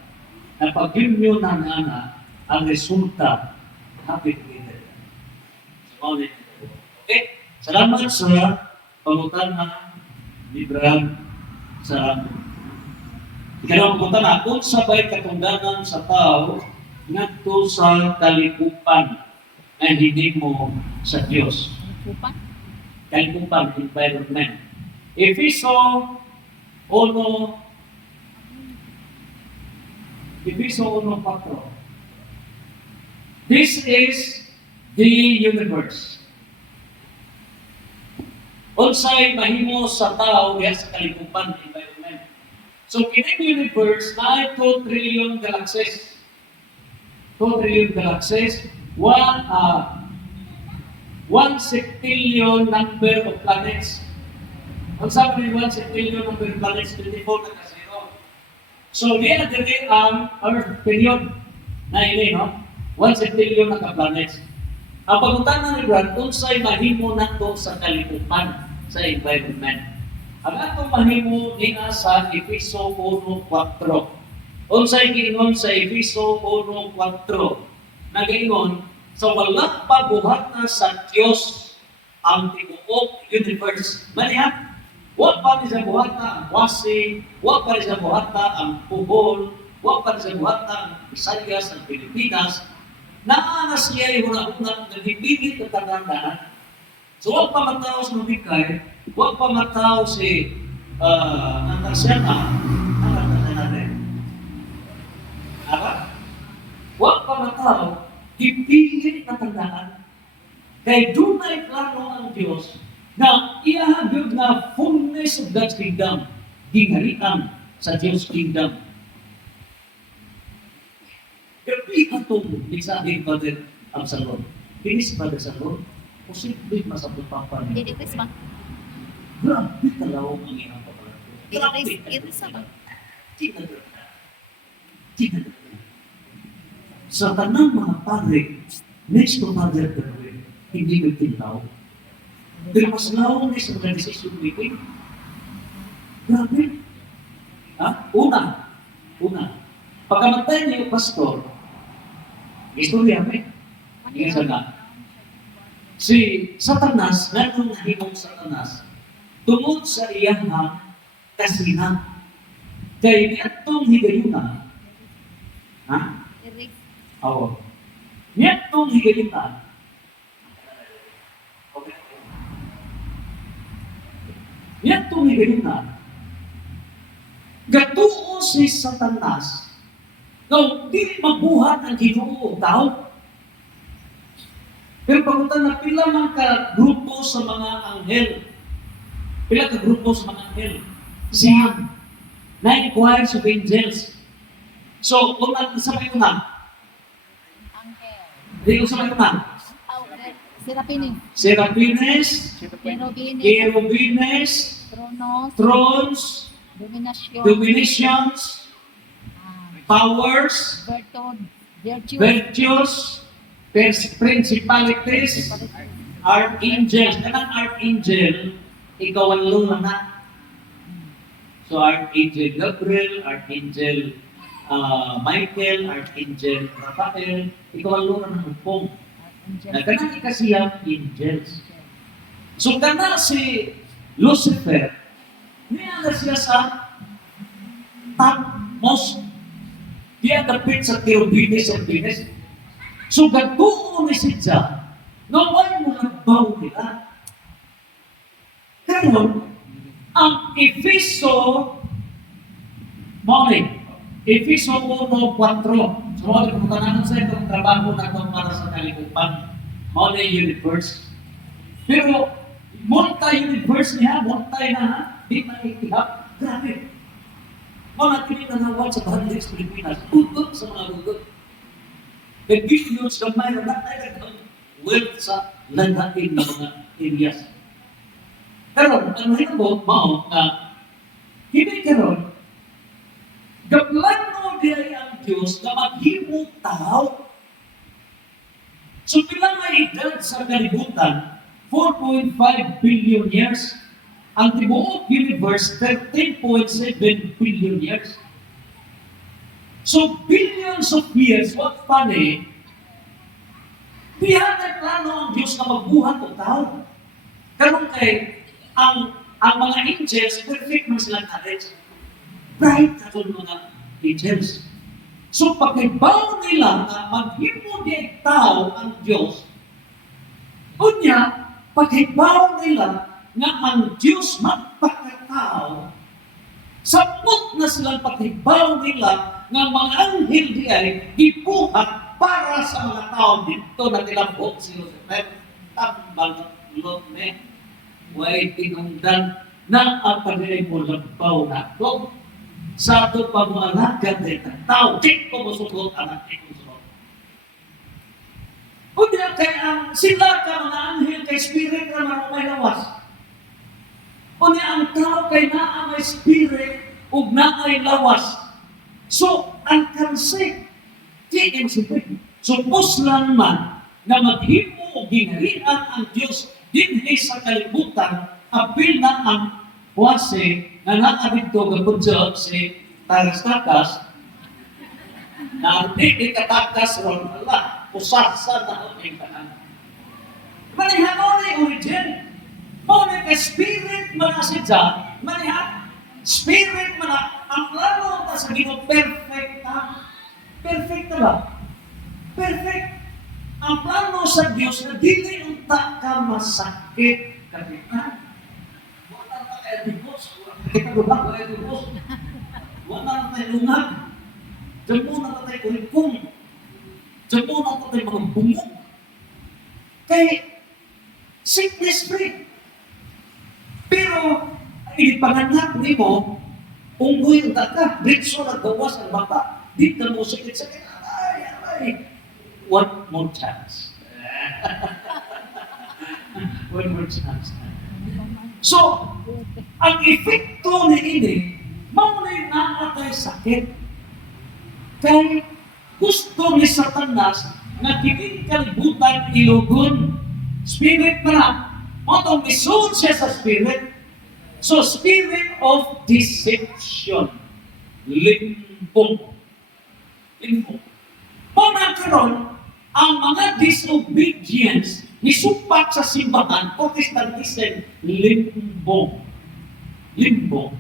Na pag-union na nga ang resulta, happy together. So, mao na. Okay? Salamat sa pangutana ni Brad sa ikalawang pangutana. Kung sabay katungdanan sa tao, ngadto sa kalikupan na hindi mo sa Diyos. Kalikupan, environment. Efeso 1:4. This is the universe. Unsay mahimo sa tao diha sa kalikupan environment. So kining universe na 2 trillion galaxies. 2 trillion galaxies, 1 septillion number of planets. Ang sabi ni 1 septillion number of planets, 24 na ka-0. So, diyan natin ang Earth period na ini, no? 1 septillion na ka-planets. Ang pagkutana ni Brad, unsay mahimo na to sa kalikupan, sa environment. Ang atong mahimo niya sa Efeso 1:4. Unsay giingon sa Efeso 1:4, nag-ingon, sa walang pabuhat na sa Diyos ang tibuok universe. Manihan, wag pa rin sa buhata ang Wasi, wag pa rin sa buhata ang Puhol, wag pa rin sa buhata ang Visayas, ang Pilipinas, naanas niya yung una-una na nagipigit na tandaan So, huwag pa matao sa Mabikay, huwag pa matao si ang Tarsena, ang natin. Aba? Huwag pa matao, ipilit na tandaan. Kaya doon na plano ang Diyos na iahagod na fullness of God's kingdom, gingharian sa Diyos kingdom. Gabi ka itong mensahe, Brother Absalom. Pinis, Brother Absalom, posible masabot pa pa niya. Dili ba? Grabe talaw ang iyong pagkakas. Grabe. Iris ba? Sa tanang mga padre, next to Father Darwin, hindi ko tinaw. Pero mas lawang na sa mga decision making. Grabe. Ha? Una. Pagkamatay niya yung pastor, istorya may. Isa na. Si Satanas, ganun na himong Satanas, tungod sa iyang kasina. Kaya niyatong higayuna, ha? Iris. Oo. Niyatong higayuna, niyatong higayuna, gatuo si Satanas, kung di mabuhat ang Ginoo o tao. Pero pagunta na pila man ka grupo sa mga anghel. Pila ka grupo sa mga anghel. Siyam. 9 choirs of angels. So, kung sabay ko na, Angel. hindi ko sabay ko na, Serapini. Serapines, Cherubini. Cherubines, Tronos. thrones, Dominasyon. dominations, powers, Virtue. virtues, principalities, archangels. Kanang archangel, ikaw ang luna na. So, Archangel Gabriel, Archangel Michael, Archangel Raphael, ikaw ang luna ng hupong. Na kanang ikasiyang angels. So, kana si Lucifer, niya na siya sa topmost. Diya dapit sa Cherubines at Bines. So, gatuo ni siya, naway mo nagbaw nila. Pero, ang Efeso 1:4. So, wala kong tanangan sa itong trabaho na ito para sa kalimutan. Mga universe. Pero, multi-universe niya, multi na ha, di na itihap. Grabe. Mga tinitanawan sa Bandex, Pilipinas, utot sa mga utot. The billions ng mayroon na tayo wealth sa landain ng mga areas. Pero, ang hinabot, mao, hindi karon, gaplano diay ang Diyos na maghimo tao. So, bilang may edad sa kalibutan, 4.5 billion years, ang tibuok universe, 13.7 billion years. So, billions of years, what funny, diyan ay plano ang Diyos na magbuhat o tao. Karon kay, ang mga angels, perfect man silang knowledge. Bright katong mga angels. So, pagkibaw nila na maghimo di tao ang Diyos, unya, pagkibaw nila nga ang Diyos magpakatao, sabot na silang pagkibaw nila nga mga anghel di ay ibuhat para sa mga tao dito na tilabot si Lucifer. Tambang loob na way tinungdan na ang pagdilay mo labaw na ito. Sa ito pa mo alagad na itang tao, di ko masugot ang ating musulot. Kundi kaya sila ka mga anghel kay spirit na may lawas. Kundi ang tao kay naa may spirit ug naa may lawas. So, ang kansik, di ang spirit. So, puslan man na maghimo o gingharian ang Diyos dinhi sa kalibutan, apil na ang buwase na nakabito kapudyo si Taras-takas na di katakas ron Allah, usasa na ang kanan. Manihan mo na yung origin. Mo na ka-spirit manasidya, manihan, spirit mana, ang plano ta sa Ginoo perfect na. Perfect na ba? Perfect. ang plano sa Dios na dili unta ka masakit kapitan. Wala na kaya Diyos. Kita ko ba kaya Diyos? Wala na tayo lungag. Diyan muna na tayo kurikong. Diyan muna na tayo mga bungog. Kaya, sickness free. Pero, inipanganak ni mo, unggoy ang daka, ritso na gawas ang bata, di ka mo sakit-sakit, aray. One more chance. One more chance. So, ang epekto ni ini, maunay nakatay sakit. Kaya gusto ni Satanas na kining kalibutan ilugon. Spirit na, matong misuod siya sa spirit. So, spirit of deception. Limbong. Limbong. Muna karon, ang mga disobedience, nisumpat sa simbahan, Protestantism, limbong. Limbong.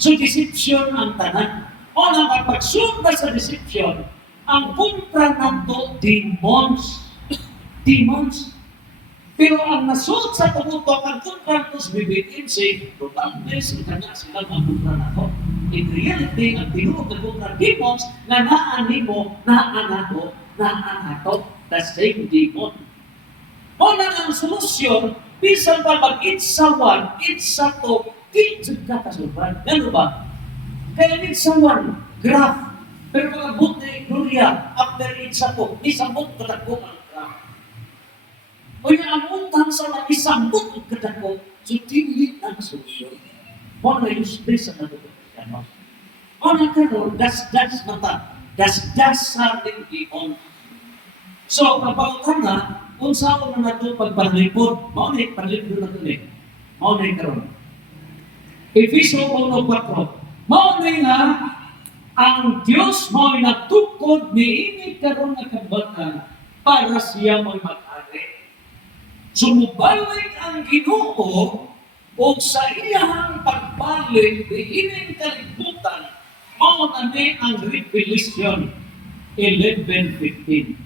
So, deception ang tanan. O nang pagsunda sa deception, ang kontra nato, demons. Demons. Pero ang nasud sa tumutok, ang kontra nato sa bibitin, si Protantes, kanya sila ang kontra nato. In reality, ang tinuod na kontra demons, na naanimo, naanato, the same demon. O nang ang solusyon, bisan pa mag-it's sa one, it's sa to, kinsa ka kasulban. Gano ba? Kaya it's sa one, graph. Pero mga buti, Gloria, after it's sa to, isambot katagpo ang graph. O yung amutan sa mga isambot ang katagpo, so tinili ang solusyon. O na yung space ang natutunan. O na karoon, das-das mata, das-das sa ating iyon. So, kapag na, kung saan na nato pagpanlipod, maunay, panlipod na tuloy. Maunay karoon. Efeso 1:4. Maunay nga, ang Diyos mo'y natukod ni ini karoon na kabatan para siya mo'y mag-ari. Sumubalik ang Ginoo o sa iyang pagbalik ni ining kalibutan, maunay ang Revelation 11:15.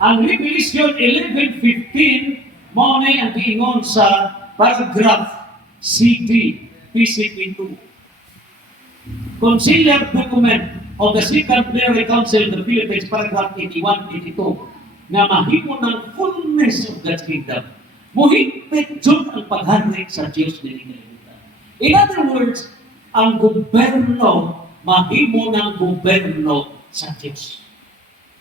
Ang Revelation 11:15, maunay ang giingon sa paragraph CD, PCP2. Conciliar document of the Second Plenary Council of the Philippines, paragraph 81-82, na mahimo ng fullness of God's kingdom. Muhigpit dyan ang paghari sa Diyos na kalibutan. In other words, ang gobyerno, mahimo ng gobyerno sa Diyos.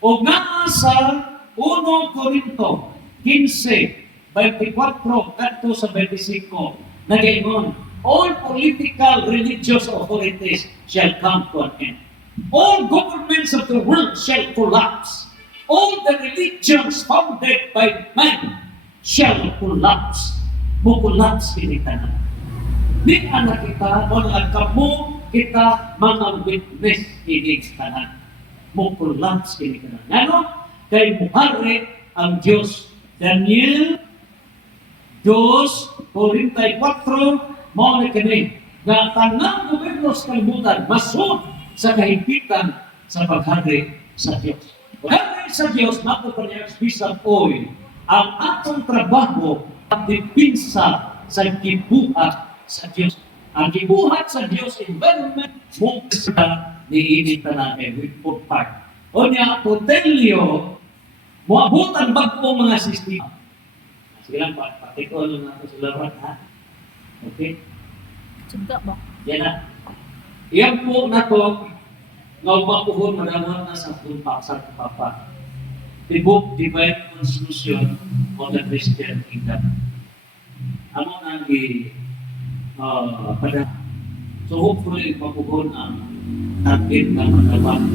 O nga sa 1 Corinto 15:24 kadto sa 25, nagaingon, all political religious authorities shall come to an end. All governments of the world shall collapse. All the religions founded by man shall collapse. Mo-collapse pinitanan. Di anak kita, mga kamo kita mga witness pinitanan. Mo-collapse pinitanan. Ano? Kay muhari ang Diyos. Daniel 2:44, mao ni kini nga tanang gobyerno sa kalibutan masud sa kahimpitan sa paghari sa Dios. Paghari sa Dios nato kaniya bisag oy ang atong trabaho pagdipinsa sa gibuhat sa Dios. Ang gibuhat sa Dios environment mo sa niinit na with food part. O niya potelyo moabot ang bag-o mga sistema. Sige lang, patikol lang nato sa lahat, ha? Okay? Sugda ba? Yan na. Iyan po na to, nga umakuhon madamang na sa tumpak sa papa. The book, Divine Constitution of the Christian Kingdom. Ano nang pada. So hopefully, makuhon ang target na madamang.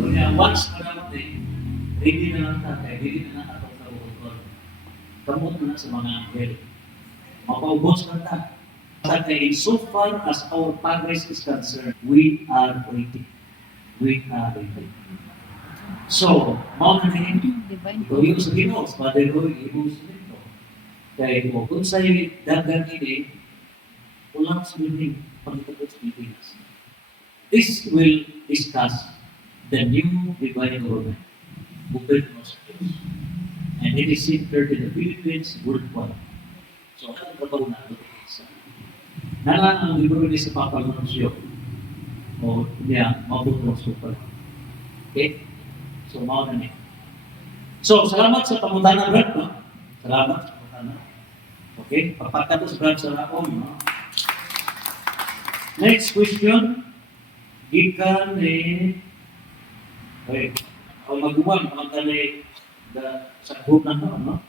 So yan, once madamang hindi na lang tatay, hindi na lang atong karuhon. Kamot na sa mga anghel. Mapaubos na ta. Tatay, so far as our progress is concerned, we are ready. We are ready. So, mga kaninin, Divine. ikaw yung sa Ginoo, Father Roy, ikaw sa Ginoo. Kaya kung sa'yo dagan ini, ulang sa biling, pagkakot sa Pilipinas. This will discuss the new divine government. gobyerno sa Diyos. And it is centered in the Philippines worldwide. So, ang trabaho na ito sa ang libro ni sa Papa Lucio o niya, mabutong super. Okay? So, mao na niya. So, salamat sa pangutana, Brad. No? Salamat sa pangutana. Okay? Papatapos, Brad, sa lakon. No? Next question. Gikan ni... Okay. Ang maguman, magkali sa group na no?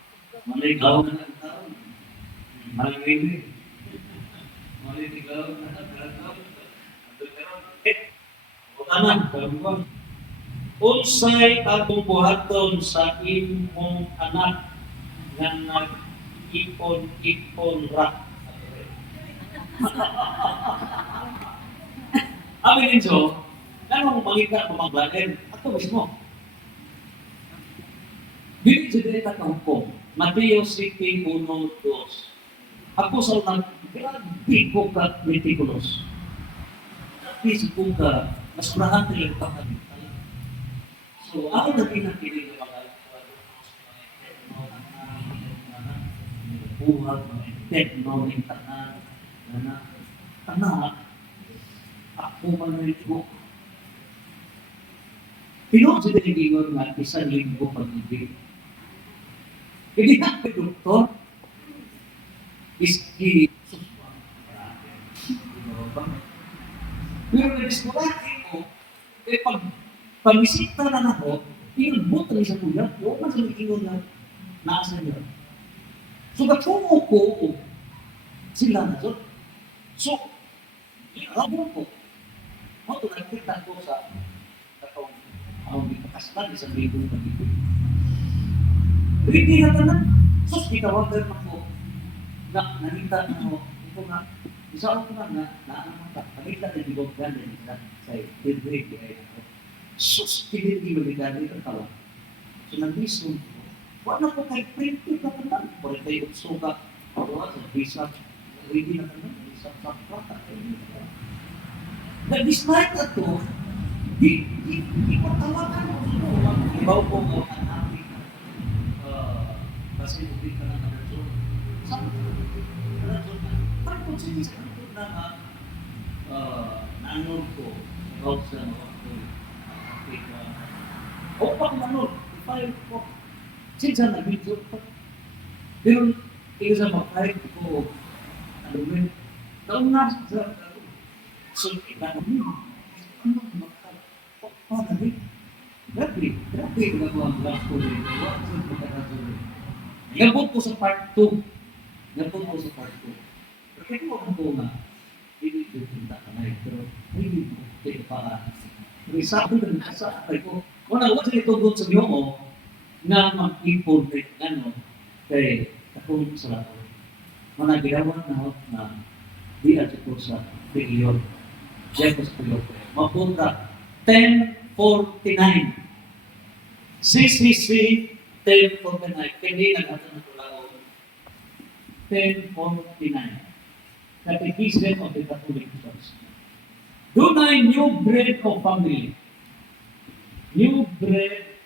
Malay gaw na ng tao. Malay baby. Malay gaw na ng tao. Pangutana, karuan. Unsay atong buhaton sa imong anak nga nag-ipon-ipon ra. Amin ninyo, nanong mangita pamaglanin, ako mismo. Dili sa direta ka hukom, Mateo 7:1-2. Ako sa grabe ko ka meticulous. Grabe ko ka, masurahan nila ka kami. So, ako na pinakilig ng mga buhat, mga tekno, ng tanan, ako man rin ko. Pinong sa dinigingon nga, 1,000 pag-ibig. Hindi na kay doktor, iski, suswan. Pero na-diskurati ko, eh pag-bisita na ako, pinag-buta niya sa kuya, huwag man sa dinigingon nga, nasa niya. So, katungo ko, sila na doon. So, iarabon ko. Ito, nagkita ko sa katong ang ipakaslan, isang libong pag-ibig. Hindi na tanan. Sus, ikawagan ako. Nakita na ako. Ito nga, isa ako nga, naanong ka. Nakita na ibog ganda nila sa Tidrig. Sus, hindi maligari ang tawa. So, nag-listen ko. Wala ko kay printed na tanan. Pwede kayo suka. Ako sa visa. Hindi na tanan. Visa sa plata. Nag-dislike na to. Di ko tawagan mo ito. Ibaw po mo ang ating kasi hindi ka na kanadyon. Saan ko? Kanadyon na. Parang kung sige sa kanadyon na naanod ko about sa mga Africa. O pa kung naanod, ipayag ko. Sinsa nag-video ko. Pero, ikaw sa mapayag ko, ano rin, taon na sa so, ano grabe na ko ang last ko rin. Ngabot ko sa part 2. Pero kaya ko nga, hindi ko punta ka na pero hindi ko kayo para. Pero sabi na nasa ko, wala siya itugod sa inyo mo na mag-import kay katulog sa lahat. Mga ginawa na di at ito sa Piliyon. Jefos Piliyon. Mapunta 1049. CCC 1049. Hindi nag-ata ng tulaw. 1049. Catechism of the Catholic Church. Dunay new bread of family. New bread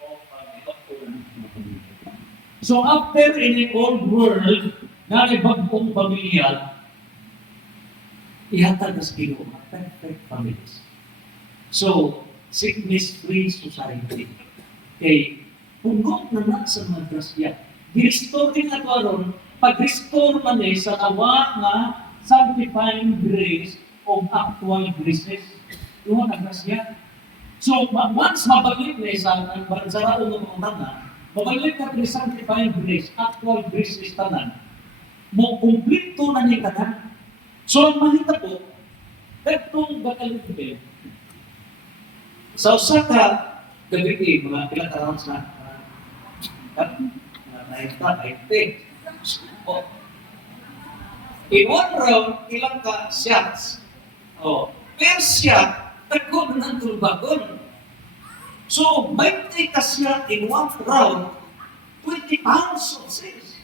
of family. So after in the old world, na ibagong pamilya, ihatag na sa Ginoo, perfect families. So, sickness-free society. Kay puno na sa mga grasya. I-restore din ato aron, pag-restore man sa tawa nga sanctifying grace of actual graces. Yung na grasya. So, once mabalik na sa sarao ng mga tanda, mabalik na sa sanctifying grace, actual graces tanan, mo kumplito na niya tanan. So, ang mahita po, itong bakalipin, sa usa ka gabi mga ilang rounds na naita. In one round, ilang ka shots. Per shot, tagko na ng tulbagon. So, 20 ka shot in one round, 20 pounds of sales.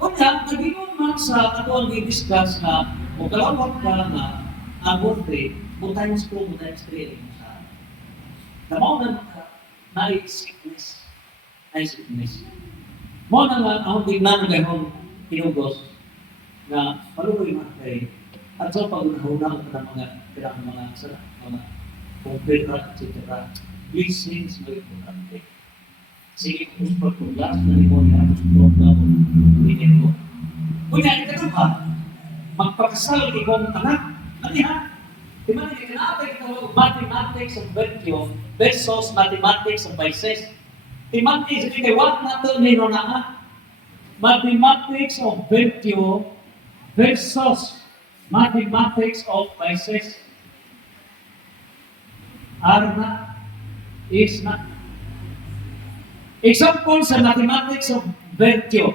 Kaya, naging man sa ano ang i-discuss na o kalawat ka na ang birthday, mutayos ko, mutayos training sa Namo na sickness. Ay sickness. Mo na nga ang tingnan ng gayong tinugos na paluloy matay at sa pagunahunang ng mga kumpira, etc. Blessings mo importante. Sige kung pagkulas na limon na ang program hindi mo. Kunya, ito ba? Magpakasal ikong anak. Ano yan? Di ba natin ito mathematics of virtue versus mathematics of vices. Mathematics, hindi what natin nino na mathematics of virtue versus mathematics of vices. Are na, is na. Example sa mathematics of virtue.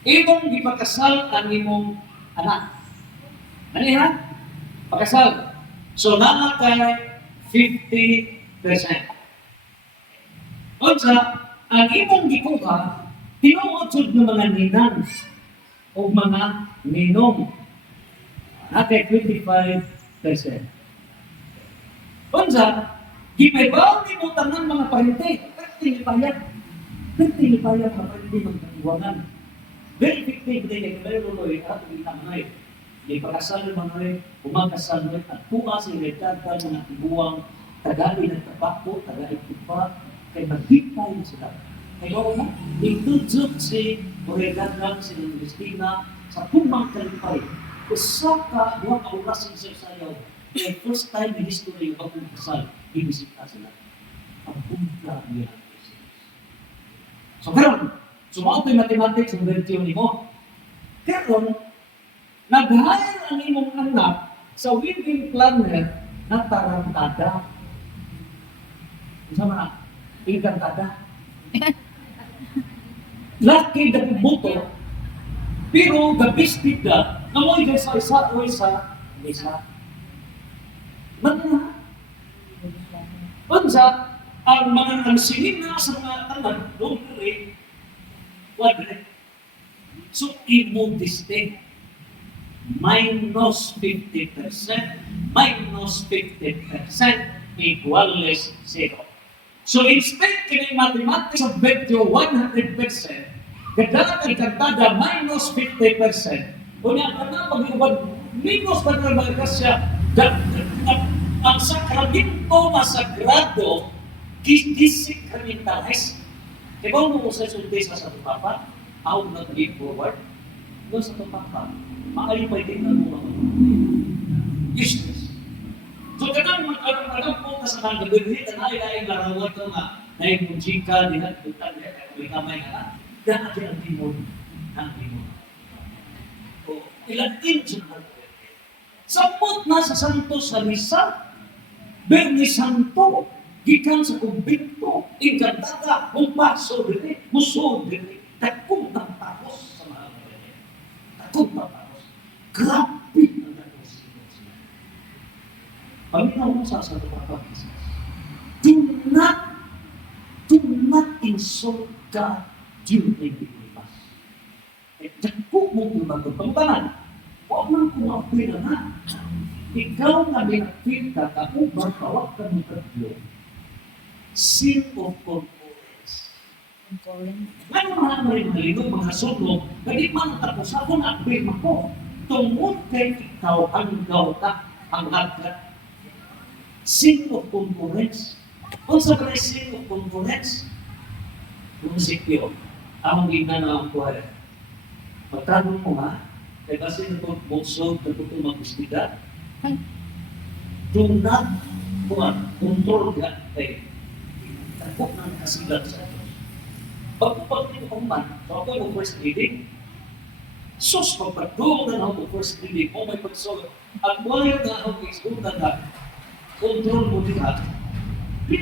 Imong gipakasal ang imong anak. Ano yan? Pakasal. So, nakakay 50%. Unsa, ang imong gikuha, tinuotsod ng mga ninang o mga ninong. Nakakay 25%. Unsa, gipebaw ni mo tanang mga parente. Pertinipayat mga parente ng katiwangan. Very effective din yung very luloy at itanay. Di pakasal ng mga umakasal mo at tuwa sa ilegada mga tibuang tagali ng tabako, tagali tupa, kay maghintay sila. Kaya mo, itudzot si Oregadang si Christina sa pumang kalipay. Usa ka, duha ka oras sa sayaw. Kaya first time in history yung bagong kasal, ibisita sila. Ang punta niya. So karon, sumaot yung mathematics ng virtue ni mo. Karon, nag-hire ang imong anak sa wedding planner na tarantada. Sama na, inkantada. Laki na buto, pero gabistig na, namoy sa isa o isa. Magna. Unsa, ang mga ansilina sa mga tanan, doon rin, quadrant. So, imo-distinct. Minus 50%, minus 50% equals 0. So, instead kini mathematics of virtue 100%, kadang kantada minus 50%, kunya ka na pag-iubad, minus pa na siya, ang sakramento masagrado, kisikramentalize. Kaya mo sa sulti sa Santo Papa, how not give forward, doon sa Santo Papa, makalipay din na mga useless. So kanang mag-alam po sa mga gabinit na ay larawat ko nga na yung mujika, dinagputan, may kamay na dahil ang timon, o ilang inch na sampot na sa Santo sa Misa, Berni Santo, gikan sa kumbento, inkantada, mumpaso din, muso din, takong tapos sa mga gabinit. Takong tapos. Grabe ang tapos. Paminaw mo sa Santo Papa Jesus. Do not insult God during the fast. Dako mo kung magpapambanan. Huwag man kung apila na. Ikaw na binapil ka, kaubang kawag ka ng tatlo. Sin of concurrence. Ngayon mga malimalinog, mga sulong, hindi man tapos ako na apil mo. Tungkol kay ikaw ang gaw ka, ang agad. Sin of concurrence. Kung sa kaya sin of concurrence, munisipyo, ang gina na ang kuwari. Magtanong mo ha, kaya kasi ito buksod na ito mag-istida, do not control ka kayo. Takot ng kasilat sa Diyos. Pagpapag ito kong man, so ako yung first reading, sus, magpagdoon na ako first reading, o may pagsulat, at wala na ako iskutan na, control mo nila.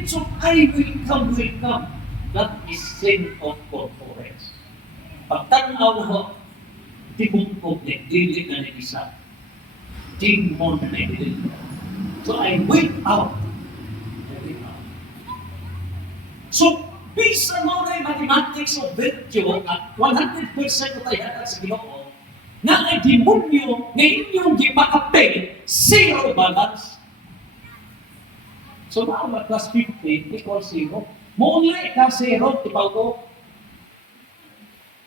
So I will come. That is sin of concurrence. Pagtanaw na ako, timungkog na dili na ni isa. Timon na dili. So I went out. So, based on mga mathematics of virtue at 100% na tayo sa Ginoo, na ang demonyo na inyong gipakapay, zero balance. So, na plus 50 equals 0. Maunlay ka 0, ipaw ko.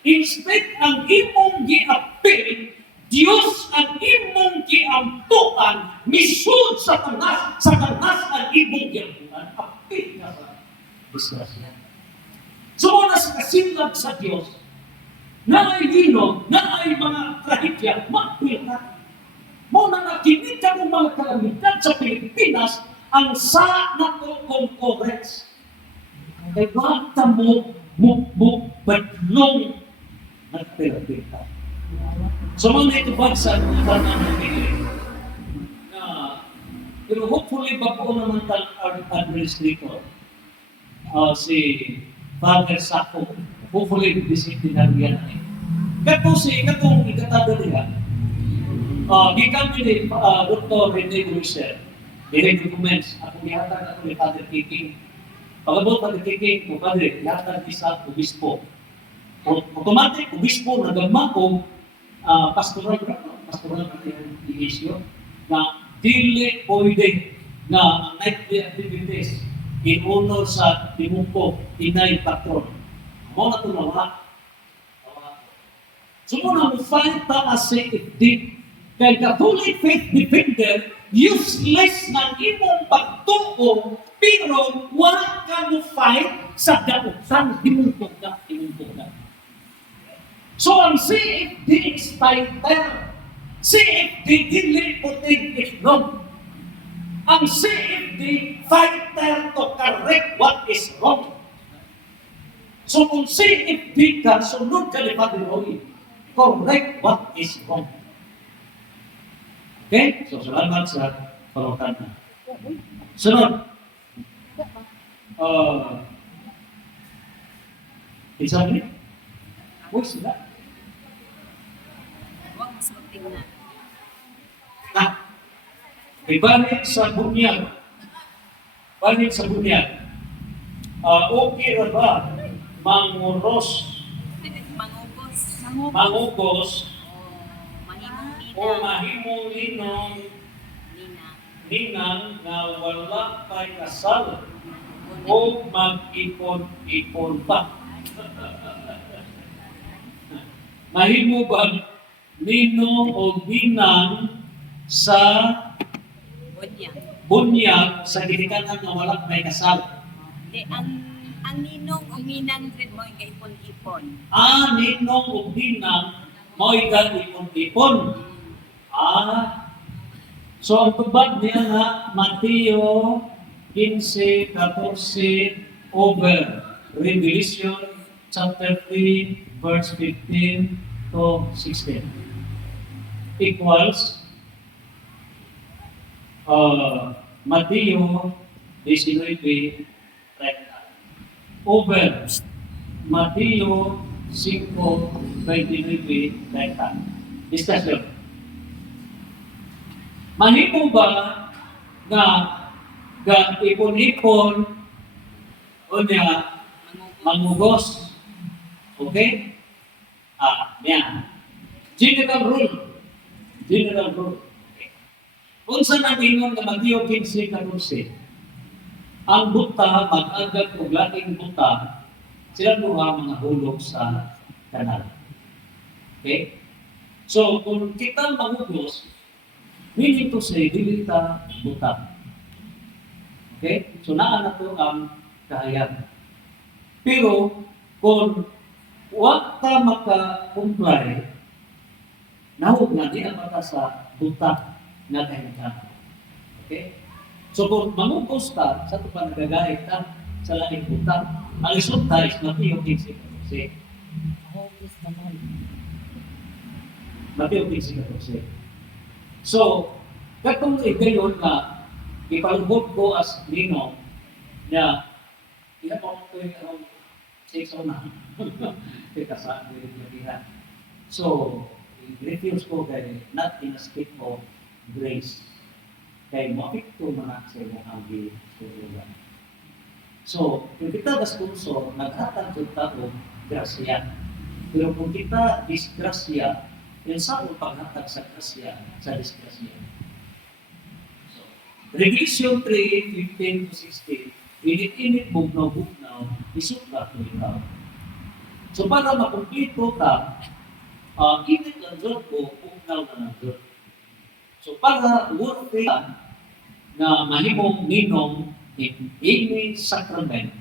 Instead ang imong giapil, Diyos ang imong giamtuan, misud sa tanas ang imong giamtuan, apil ka sa disgrasya. So, na sa kasinlag sa Diyos, na ay linog, na ay mga trahedya, mapil ka. Muna nakinig ka ng mga kalamidad sa Pilipinas, ang sa nato concurrence. Kaya bata mo, badlong nagpilapita. So, mga ito ba sa mga namin na, pero hopefully ba po naman ang administrator, si Father Sacco, hopefully disciplinary yan. Katong ikatada nila, gikan ni Dr. Rene Gruiser, direct documents, ako nihatag ako ni Father Kiking. Pagabot Father Kiking, o Padre, nihatag isa obispo. Automatic, obispo, nagama ko, pastoral issue, na dili pwede na nightly activities in honor sa Timuko, Inay Patron. Mo na ito nawa. So muna mo find ta as CFD. Kay Catholic Faith Defender, useless ng imong pagtuo, pero wala ka mo fight sa dautan, dimungkog ka. So ang CFD is fighter. CFD dili puting itlog. Ang CFD fighter to correct what is wrong. So kung CFD ka, sunod ka ni Padre Roy, correct what is wrong. Okay? So, salamat sa palutan. Sunod. Isa minute? Uy, sila. Huwag mas magtingnan. Ibalik sa bunyag. Balik sa bunyag. Okay na ba manguros, Mangugos. mangugos, O o mahimong nina. mahimong linong Nina. ninang na wala pa'y kasal o mag-ipon-ipon pa. Mahimo ba ninong o ninang sa Bunyag. bunyag sa ginikanan na wala pa'y kasal? Di, ang ninong o minang din mo ipon-ipon. Ninong o ninang mo'y ipon-ipon. So ang tubag niya nga, Mateo 15:14 over Revelation chapter 3 verse 15 to 16 equals Mateo 19:30 over Mateo 5:29. Discussion. Mahimo ba nga ipon-ipon o niya mangugos? Okay? Niya. General rule. General rule. Okay. Unsa na ingon nga Mateo 15:14? Ang buta, mag-agad o laking buta, sila duha mga hulog sa kanal. Okay? So, kung kita mangugos, meaning to say, dili ta buta. Okay? So, naa na to ang kahayag. Pero, kung wag ta maka-comply, nahog na di ang mata sa buta na kahayag. Okay? So, kung mangugos ka, sa ito pa nagagahit ka sa laking buta, ang resulta is Mateo 15:14. Hopeless naman. Mateo 15:14. So, katong gayon na ipalubog ko as Nino na ilan mo ko yung around 6 o na. Kaya sa labihan. So, refuse ko kay not in a state of grace. Kay mapikto man sa iyong ambi surugan. So, kung kita baskunso, naghatag yung tao, grasya. Pero kung kita disgrasya, yung saan paghatag sa grasya, sa disgrasya. So, Revelation 3, 15 to 16, init-init, bugnaw-bugnaw, isulat mo ikaw. So para makumplito ka, init ang Diyos ko, bugnaw na ng Diyos. So para worthy ka na mahimong ninong in any sacrament,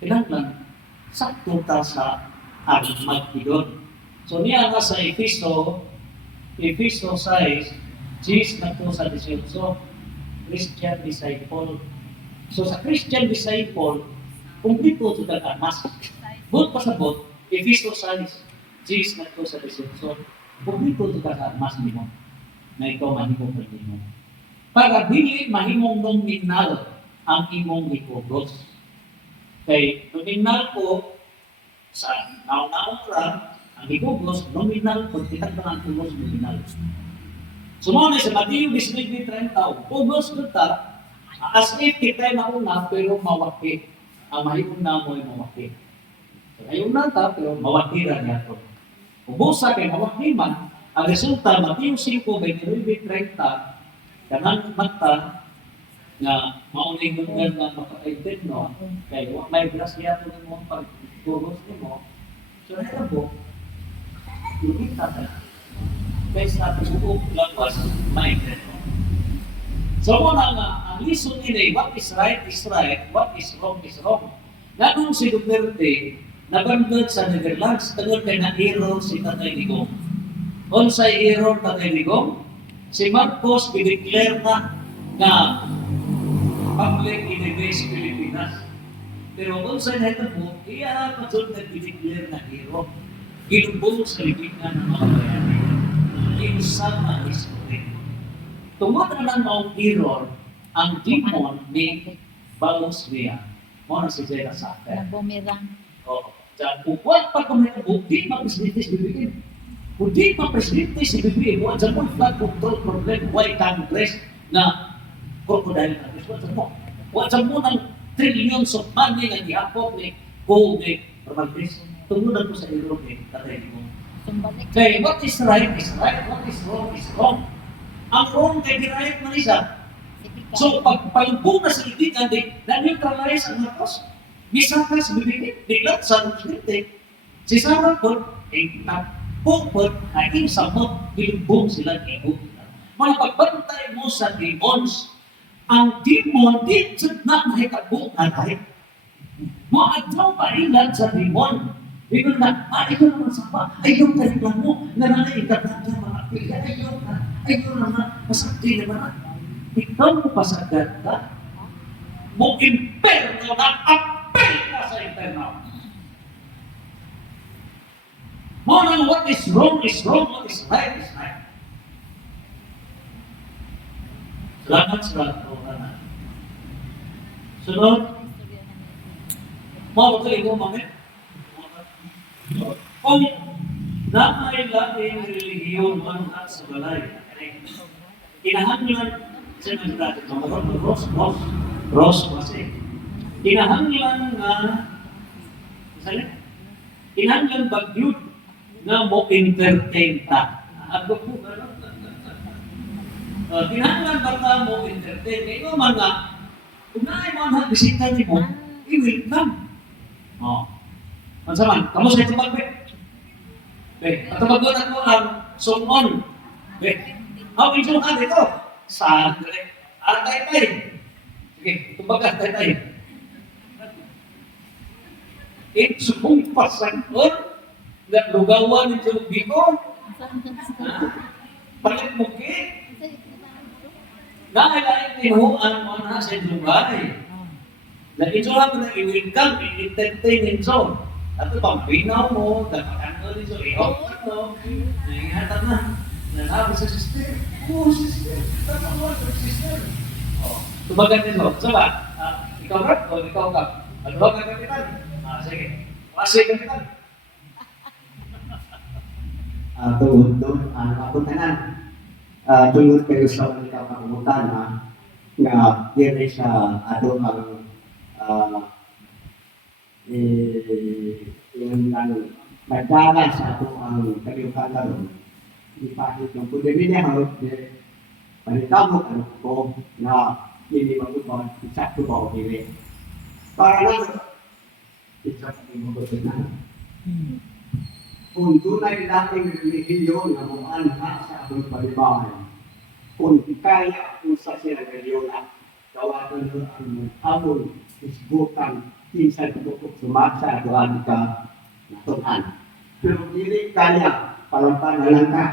kailangan sakto ka sa Armageddon. So niya nga sa Efeso 6, Jesus na to sa 18, Christian disciple. So sa Christian disciple, kumplito ito ka mas. Bot pa sa bot, Efeso 6, Jesus na to sa 18, kumplito ito ka mas nimo na ikaw mahimong nimo. Para dili mahimong nominal ang imong gikugos. Kay nominal ko sa naon-naon lang, ang gikugos, nominal ko, kitang ka ang kugos nominal. Sumunod sa Mateo 19:30, kugos kita, as if kita'y mauna, pero mawaki. Ang mahimong na mo ay mawaki. So, ngayon na ta, pero mawakira niya ito. Kubusa kay mawaki man, ang resulta, Mateo 5:29-30, kanang mata na mauling lugar na makaintend no, kaya may grasya ito mo pag-kugos mo. So, ito po, lukita ka na. Kaya sa buong lawas, ma-intend mo. So, muna nga, ang lesson nila, what is right is right, what is wrong is wrong. Ganun si Duterte, nabandod sa Netherlands, tagod kay na-hero si Tatay Digong. On sa hero Tatay Digong, si Marcos i-declare na public innovation Pilipinas. Pero kung sa natin po, iya pa doon nag-declare na hero. Ginubong sa lipinan ng mga bayani. Iusap ang history. Tungod na lang ang hero, ang demon ni Balosria. Muna si Zeta Saker. Nagbumirang. O, dyan, upuan pa kung may di ma-presidente si BBM. Kung di ma-presidente si BBM, wala dyan mo flood control problem, why Congress na crocodile Congress. Wala dyan mo ng trillions of money na gihapok ni Goldie Romaldes. Tunggunan ko sa Europe eh, tatay mo. Sumbalik. Kaya what is right is right, what is wrong is wrong. Ang wrong kay direct man isa. So pag palubog na sa itikan, na-neutralize ang natos. Misakas bibigit, biglat sa presidente. Si Sarah Paul, napupot na insamot, bilubog sila ibo. Mga pagbantay mo sa demons, ang demon, di na mahitabo na kahit. Maadlaw pa ilan sa demon. Ikaw na, ikaw naman sa pa, ayaw ka rin mo, nananay ikatanda mga pila, ayaw na, masakti naman. Ikaw mo pasagad ka, mo imperno na apel ka sa imperno. Mo nang what is wrong, what is right is right. Salamat sa Tuhan. Sunod, mo ito ikaw mamit. Kung nakailaing relihiyon man at sa balay, kinahanglan sa nagdati, Ross kasi, kinahanglan nga, kinahanglan bagyod nga mo entertain ta. Ako po, kinahanglan ba ta mo entertain? Ikaw man nga, kung naay mo ang bisita ni mo, i-welcome. Ang saman, kamusta ito magbe? Patamagot ako ang sumon. How is yung dito? Saan? Tay-tay. Sige, tumaga, tay-tay. It's mong pasangkot na lugawan ng Diyong Bicol. Palit mo ki. Nakailain tinuan mo na sa Diyong na ito lang na i-welcome, i-entertain nito. At ito pang binaw mo, dapat ano nito, i-hop ka to. Nangihatan na. Nanabi sa sister. Sister. Tama mo, sister. Tumagan nito. Saba, ikaw ka o ikaw ka? Ano ka kapitan? Sige. Kasi kapitan. Tungod doon, ako tanan. Tungod kayo sa mga kapungutan nga diri sa ato ang yung nagdala sa ato ang kaliukan ipahit ng pudemine harap panitamo ko na hindi magubang isa ko ba o dili. Para lang, isa sa mga na. Kung tunay nating relihiyon na muanha sa atong palibahan, kung kaya kung sa siya relihiyon at gawanan nun ang amon isbutan kinsa tutukok sumasa doan ka natuhan. Pero dili kaya palampan na lang ka.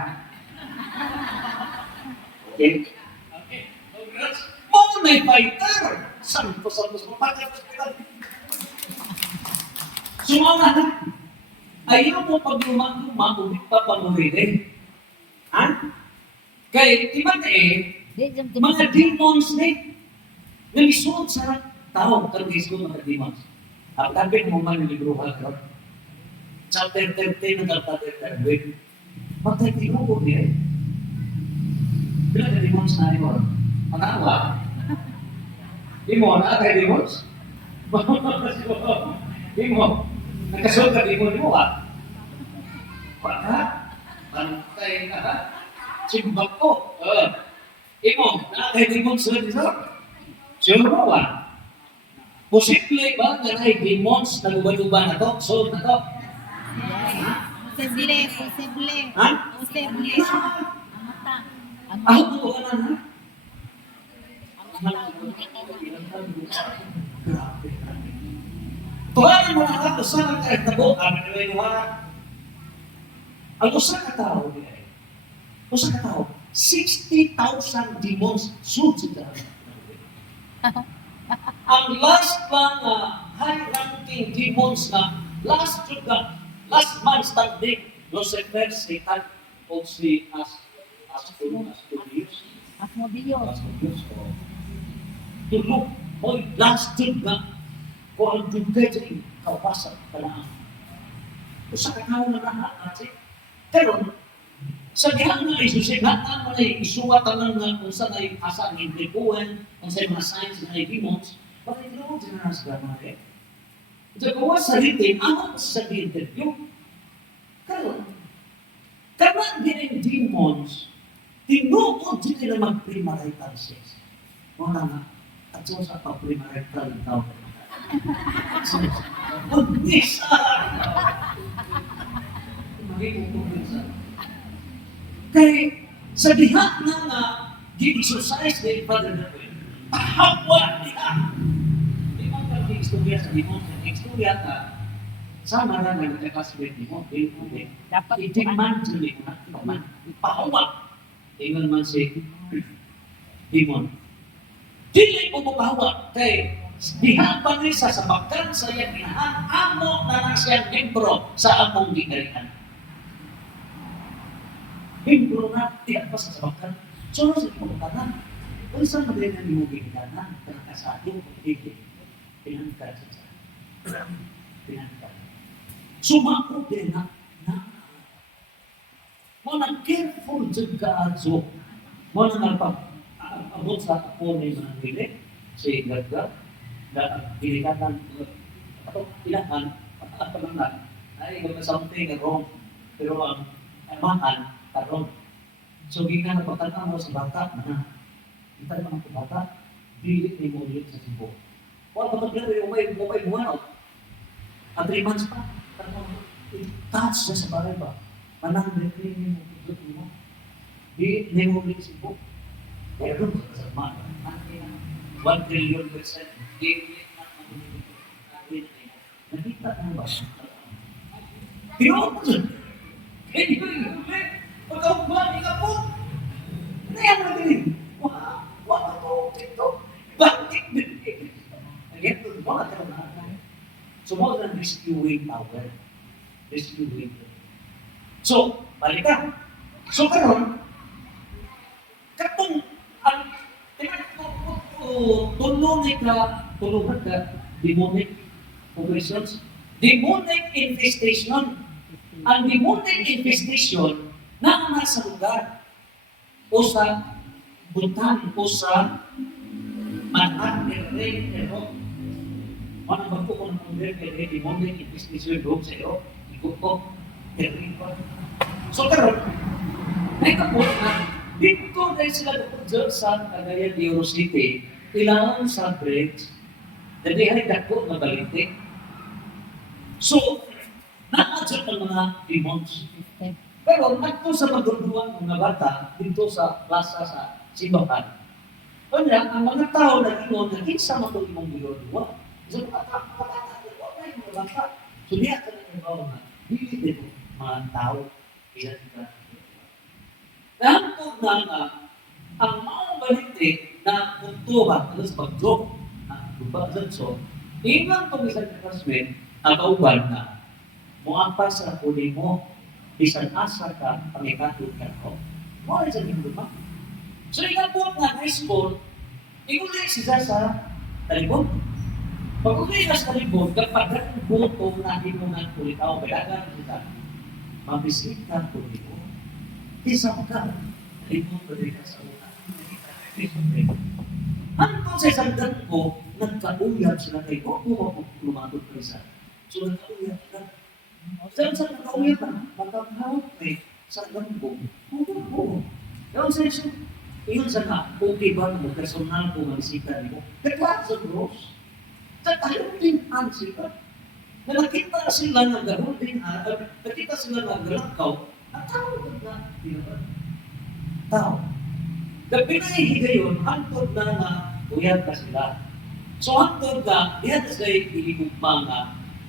Okay? Okay. Congrats. Mo na fighter. Santos mapagat. Sumama na. Ayaw mo pag lumang-lumang, ulit pa pangulit. Ha? Kaya, di ba mga demons nalisunod sa tao, kargis ko mga demons. Ang tapit mo man yung libro ka, chapter 13 ng chapter 13, magtagtigo ko niya. Bila ka demons na rin mo? Manawa? Di mo, nakakay demons? Di mo. Nagkasunod ka demon mo Baka? Pantay na ha? Simbak ko. Imo, nakakay demon sila dito? Sure mo Posible ba na ay demons na luba-luba na to? Sunod na to? Posible. Ha? Posible. Ako po ka na. Grabe. Tuhanan mo na ka, usa ka kahitabo, kami na may nuha. Ang usa ka tao, usa ka tao, 60,000 demons sudsid ka. Ang last lang high-ranking demons na last man standing, Lucifer, Satan, o si Asmodeus. Asmodeus. Tulog, oy, last na kung ang dugay dyan, kawasan ka lang. Usa ka tao na natin. Pero, sa dihan nga isusin, nataan mo na isuwatan lang nga kung saan ay asa ang implikuan, kung saan mga signs na ay demons, bakit ito mo dinanas ka mga Ito gawa sa written, ano sa interview? Pero, karang din ang demons, tinukod din na mag-premarital sex. Mga nga, at sa pa-premarital tao. Magnisa! Kaya sa diha na nga gi-exercise na yung Father na po yun, pahawa diha! Di ba ka gi-istorya sa limon? Gi-istorya ka, sama na nga nagkakaswit ni mo, Dapat i-demand sa limon, pahawa! Ingon man si demon. Dili mo pahawa, kaya diha pa rin sa bakkan sa iyang inahan, amo na lang siyang membro sa among ginarihan. Membro na, diha pa sa bakkan. So, sa iyong bakkan, kung saan na rin ang iyong ginarihan, pinakasado, pinangkad sa pinangkad. Sumako din na mo na careful dyan ka adso. Mo na abot sa ako na yung mga nili, si Gagga, na dinikatan atau ilahan at pananan ay kung something wrong pero ang amahan karon so gikan na pagkatao sa bata na kita naman ang bata dili ni mo ulit sa sibo wala pa taglaro yung may buwan at 3 months pa touch na sa bagay ba manang ni mo pagkat mo di ni mo ulit sa sibo pero sa mga 1 trillion percent nakita mo ba? Pinapos! Hindi ko yung ulit! Pagkabuhan, ikapot! Ano yan mo din? Wala ko dito! Bakit din? Again, wala ka na. So, more than rescuing power. Rescuing. So, balik ka. So, karon, katong, ang, tulungan ka, demonic operations, demonic infestation. Ang demonic infestation na nasa lugar o sa butan o sa manhan, ero. Ano ba ko kung demonic infestation doon sa ero? Ikot ko, ero. So karon, may kapot na dito dahil sila doon sa Cagayan de Oro City, ilawon sa bridge, dadihay dako na balite. So, naadyan ang mga demons. Pero nagto sa magduduan mga bata dito sa plaza sa simbahan. Kanya, ang mga tao na ino, nag-isa mo ito imong giluwa. So, mga bata. So, diya ka na yung na, hindi dito mga tao, ilan ka. Nahantog na nga, ang mga balite na kuntuhan, alas pag-joke, na lupa dyan so, ingang itong isang classmate, ang kauban na, muampa sa huli mo, bisan asa ka, pangikatod ka ko. Mo ay sa lima. So, ingang po nga high school, igulit siya sa talibog. Pag uli ka sa talibog, kapag ang buto na himungan ulit ako, kaya kita, mabisita ko dito. Isang ka, talibog ko rin sa una. Ano sa isang ko, nagkauyab sila kay ko, lumatod ko isa. So, nagkauyab sila. Saan sa nagkauyab na, magkakahawag may sa gambong. Oo. Kaya sa iso, iyon sa nga, okay ba mo, personal ko magisita niyo? Kaya sa gross, sa tayong tinhan sila. Na nakita sila ng gano'n din, nakita sila ng galakaw, at tao na, di ba? Tao. Gabi na higayon, hantod na nga, uyag ka sila. So hantod na, diyan sila iligugma nga,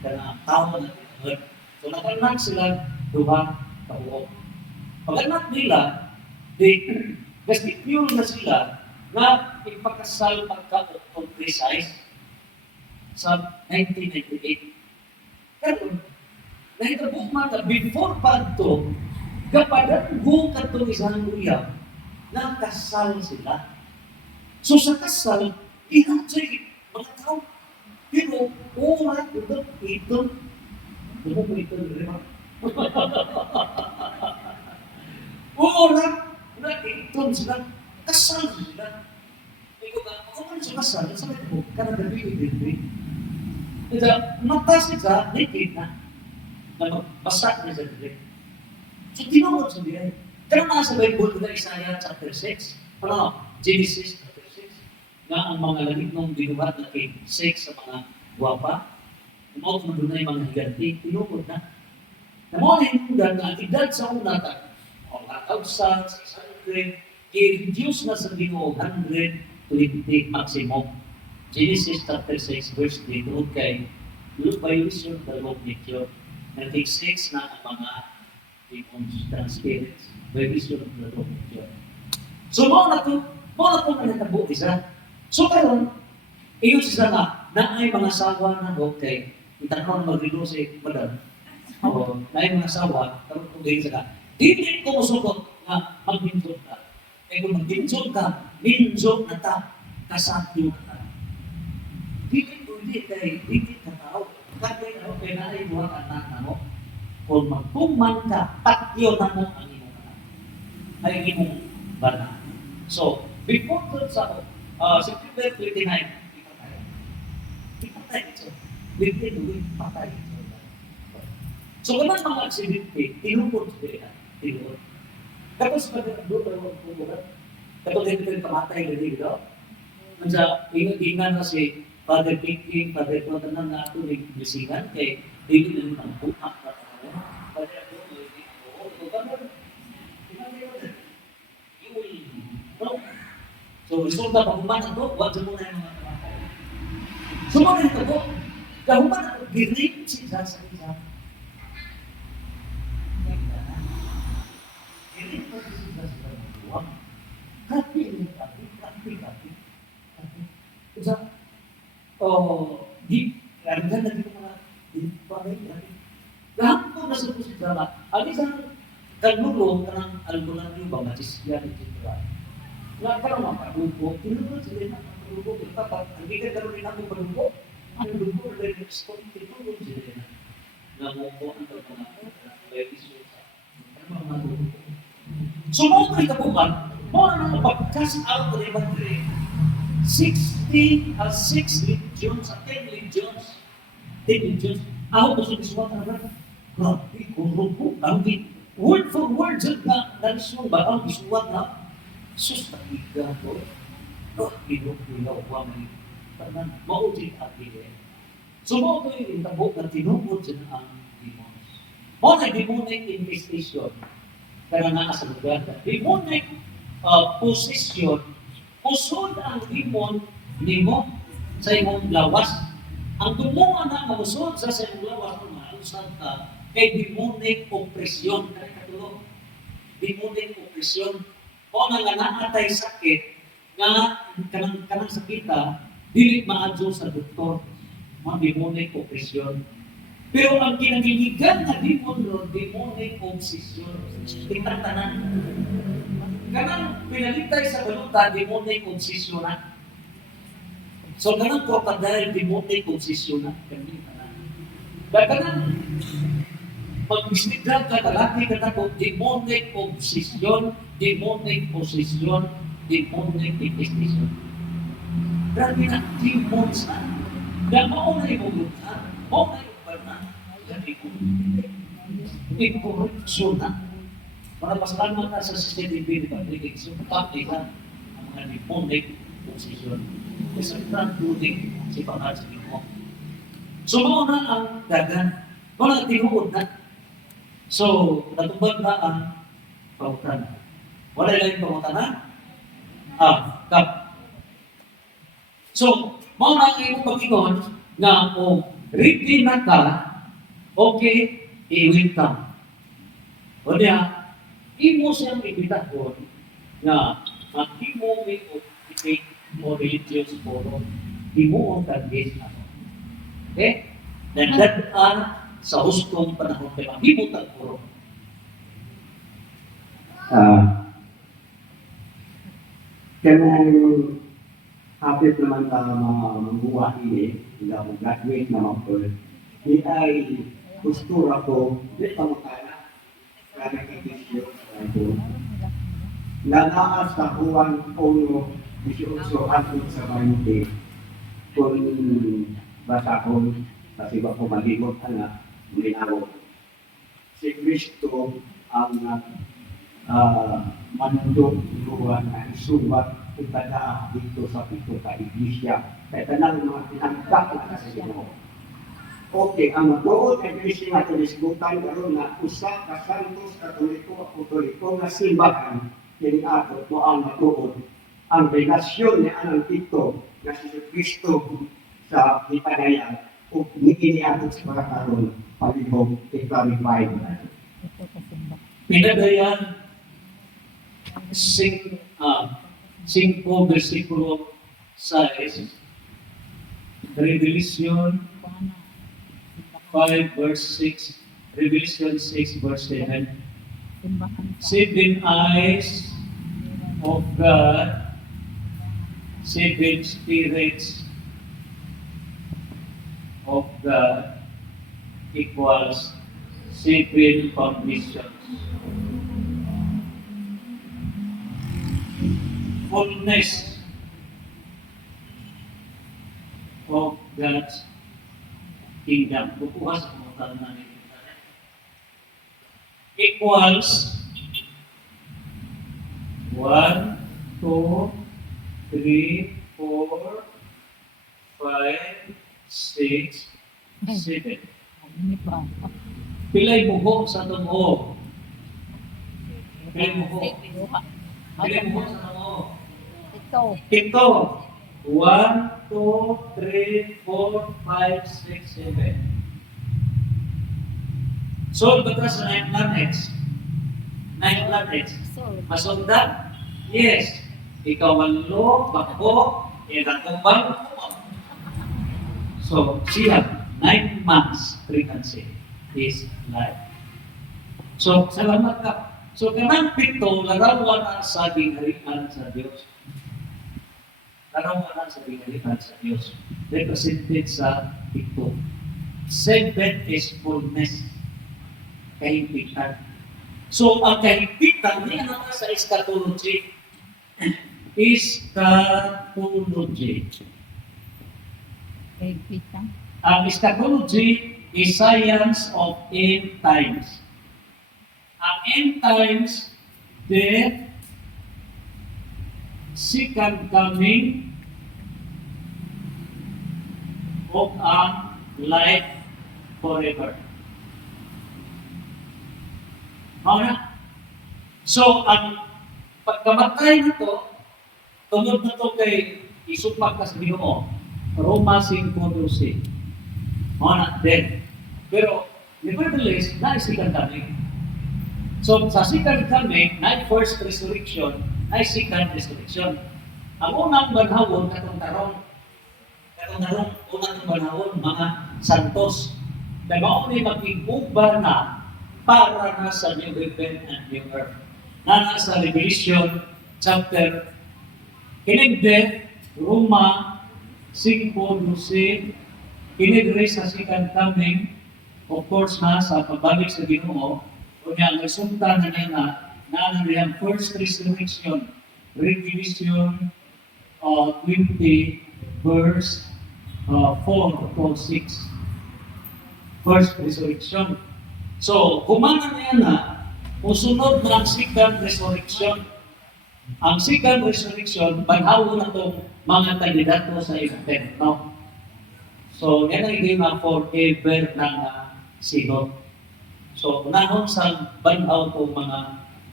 kana tao na tinhan. So nakanak sila, duha, tao. Pag-anak nila, gesticulate na sila na ipakasal pagka-precise sa 1998. Pero, nahitabo mata, before pa ito, kapadan go ka ito isang uyab, nakasal sila. So sa kasal, inansay mga tao. Pero, oras, ito, oras, na ito sila, kasal sila. Ikaw ka, ako man sa kasal, sa may ito, kanagabili. Kaya, matas ka, naked na. Na magpasak na sa dili. So, tinawag sa dili. Pero nasa Bible na Isaiah chapter 6, Genesis chapter 6, nga ang mga langit nung binuhat na kay 6 sa mga guwapa, umawag na doon na yung mga higanti, tinawag na. Na mga hinundan na edad sa una ta, o 1,000, 600, i-reduce na sa Ginoo 120 maximum. Genesis chapter 6, verse 3, doon kay violation of the law of nature. Nag-take 6 na ang mga demons and spirits. Violation of the law of nature. So, mga na ito natabo isa. So, karon iyon siya nga, na ay mga sawa na okay. Itanong mag-rilo si Madam. O, na ay mga sawa, karon kung gayon siya ka. Hindi ko musugot na mag-binsog ka. Kaya kung mag-binsog ka, binsog na ta, kasakyo na ta. Hindi ka tao. Kasi ano, kaya ay buwan anak na mo. Kung magpuman ka, patyo na mo ang iyong anak. Ay iyong bana. So, before sa September 29, ipatay. Ipatay ito. Within the week, patay ito. So, kung mga aksidente, tinupod sila. Tinupod. Tapos, pag-doon, kapag hindi kamatay na dito, ingat na si Father Pinking, Father Tuatanan na ito ng bisigan, kay hindi na ang bumak na tayo. Father So, resulta pag human ito, huwag mo na yung mga kamatay. So, mga ito po, kahuman ito, ginig siya sa isa. Ginig pa siya sa mga Kapi. Isa, karga na dito mga bagay. Lahat po nasa po si Dala. Ang isang kalulong ka ng albularyo ba, matisya, etc. Lahat ka naman palubo, tinulong sila na palubo. Hindi ka karoon rin ako palubo. Ang palubo, tinulong sila na. Namuko ang pagpanato, may isusa. Ano mga palubo? So, mga ito po ba, mga nang pag-cast out ng ibang 6 legions at 10 legions. 10 legions. Ako gusto isuwat na ba? Grabe, kurong po. Word for word, na isuwat ba? Ang isuwat na, sus, nakiga po. Oh, ilaw, wamay. Parang maudit at ile. So, mo ito yung intabo na tinubod siya ang demons. Mo na demonic infestation. Kaya nga sa lugar. Demonic possession. Usod ang demon nimo sa imong lawas. Ang tumuha na mausod sa imong lawas, mausad ka, kay demonic oppression. Kaya katulog. Demonic oppression. O nga naatay sakit, nga kanang sakita, dili maadyo sa doktor, mga demonic oppression. Pero ang kinagiligan na demon ron, demonic obsession. Tingnan tanan. Kanang pinalitay sa baluta, demonic obsession na. So kanang crocodile, demonic obsession na. Kanang pag-istigdag ka, kalaki ka na po, demonic obsession, demonic possession, demonic infestation. Grabe na, demons na. Dahil mauna yung lugar, mauna yung barna, yung corruption na. Para pasalamat na sa CCTV, di ba? So, pati ka ang mga demonic possession. Kasi ang tuning si Pangal sa Ginoo. So, mauna ang dagan, mauna ang tinuod na. So, natubad na ang pautan. Wala lang yung pautan na? Kap. So, mauna ang iyong pag-ingon na kung ready na ka, okay, i-win ka. O niya, imo siyang ibitahon na ang imo may o-debate o religious forum, imo ang tagis na. Okay? Nagdadaan sa hustong panahon kaya imo tagpuro. Kanang hapit naman ta mga mambuha ini, sila mo graduate naman po. Di ay postura ko, di pa makana. Kaya kitisyo ko. Nanaas sa Juan 1:18 hanggang sa 20. Kung basa ko, kasi ba ko malimot na linaw. Si Kristo ang manundok luwan na isubat itada dito sa pito ka iglesia. Kaya tanang mga pinagdak na kasi mo. Okay, ang matuod na iglesia nga tulisbutan karon na usa ka santos katoliko nga simbahan kini ato mo ang matuod ang relasyon ni anang Tito na si Kristo sa ipanayan o ni ato sa mga karon palihog i-clarify. Pinadayan 5 versikulo 6, Revelation 5 verse 6, Revelation 6 verse 7, 7 eyes of God, 7 spirits of God equals 7 foundations. Fullness of God's kingdom. Bukuha sa mga na equals 1, 2, 3, 4, 5, 6, 7. Pilay buhok sa tungo. Pilay buhok. Pilay buhok sa tungo. Ito. 1, 2, 3, 4, 5, 6, 7. So, batas sa 9 planets. 9 planets. Masunda? Yes. Ikaw walo, bako, kumbang. So, siya, 9 months pregnancy is life. So, salamat ka. So, kanang pito, larawan ang sa gingharian sa Diyos. Larawan ang sa gingharian sa Diyos. Represented sa pito. 7 is fullness. Kahimpitan. So, ang kahimpitan, hindi ano sa eschatology. Eschatology. Ang eschatology is science of end times. Ang end times, death, second coming of ang life forever. Mao na. So, ang pagkamatay nito, tunod na to kay isupak ka sa Ginoo. Roma 5:12. Mao na dead. Pero, nevertheless, na second coming. So, sa second coming, na first resurrection, na second resurrection. Ang unang banhawon, katong tarong, unang banhawon, mga santos. Kaya mao ni mag-iuba na para na sa new heaven and new earth. Na sa Revelation chapter kinigde Roma 5:12 kinigre sa second coming, of course na sa pagbalik sa Ginoo, kunya ang resulta na niya na niyang first resurrection, Revelation 20 verse 4 to 6. First resurrection. So, kumana niya na, usunod na ang second resurrection. Ang second resurrection, banhawon na itong mga kandidato sa impyerno. So, yan ang hindi na forever ng sinod. So, unahon sa banhaw itong mga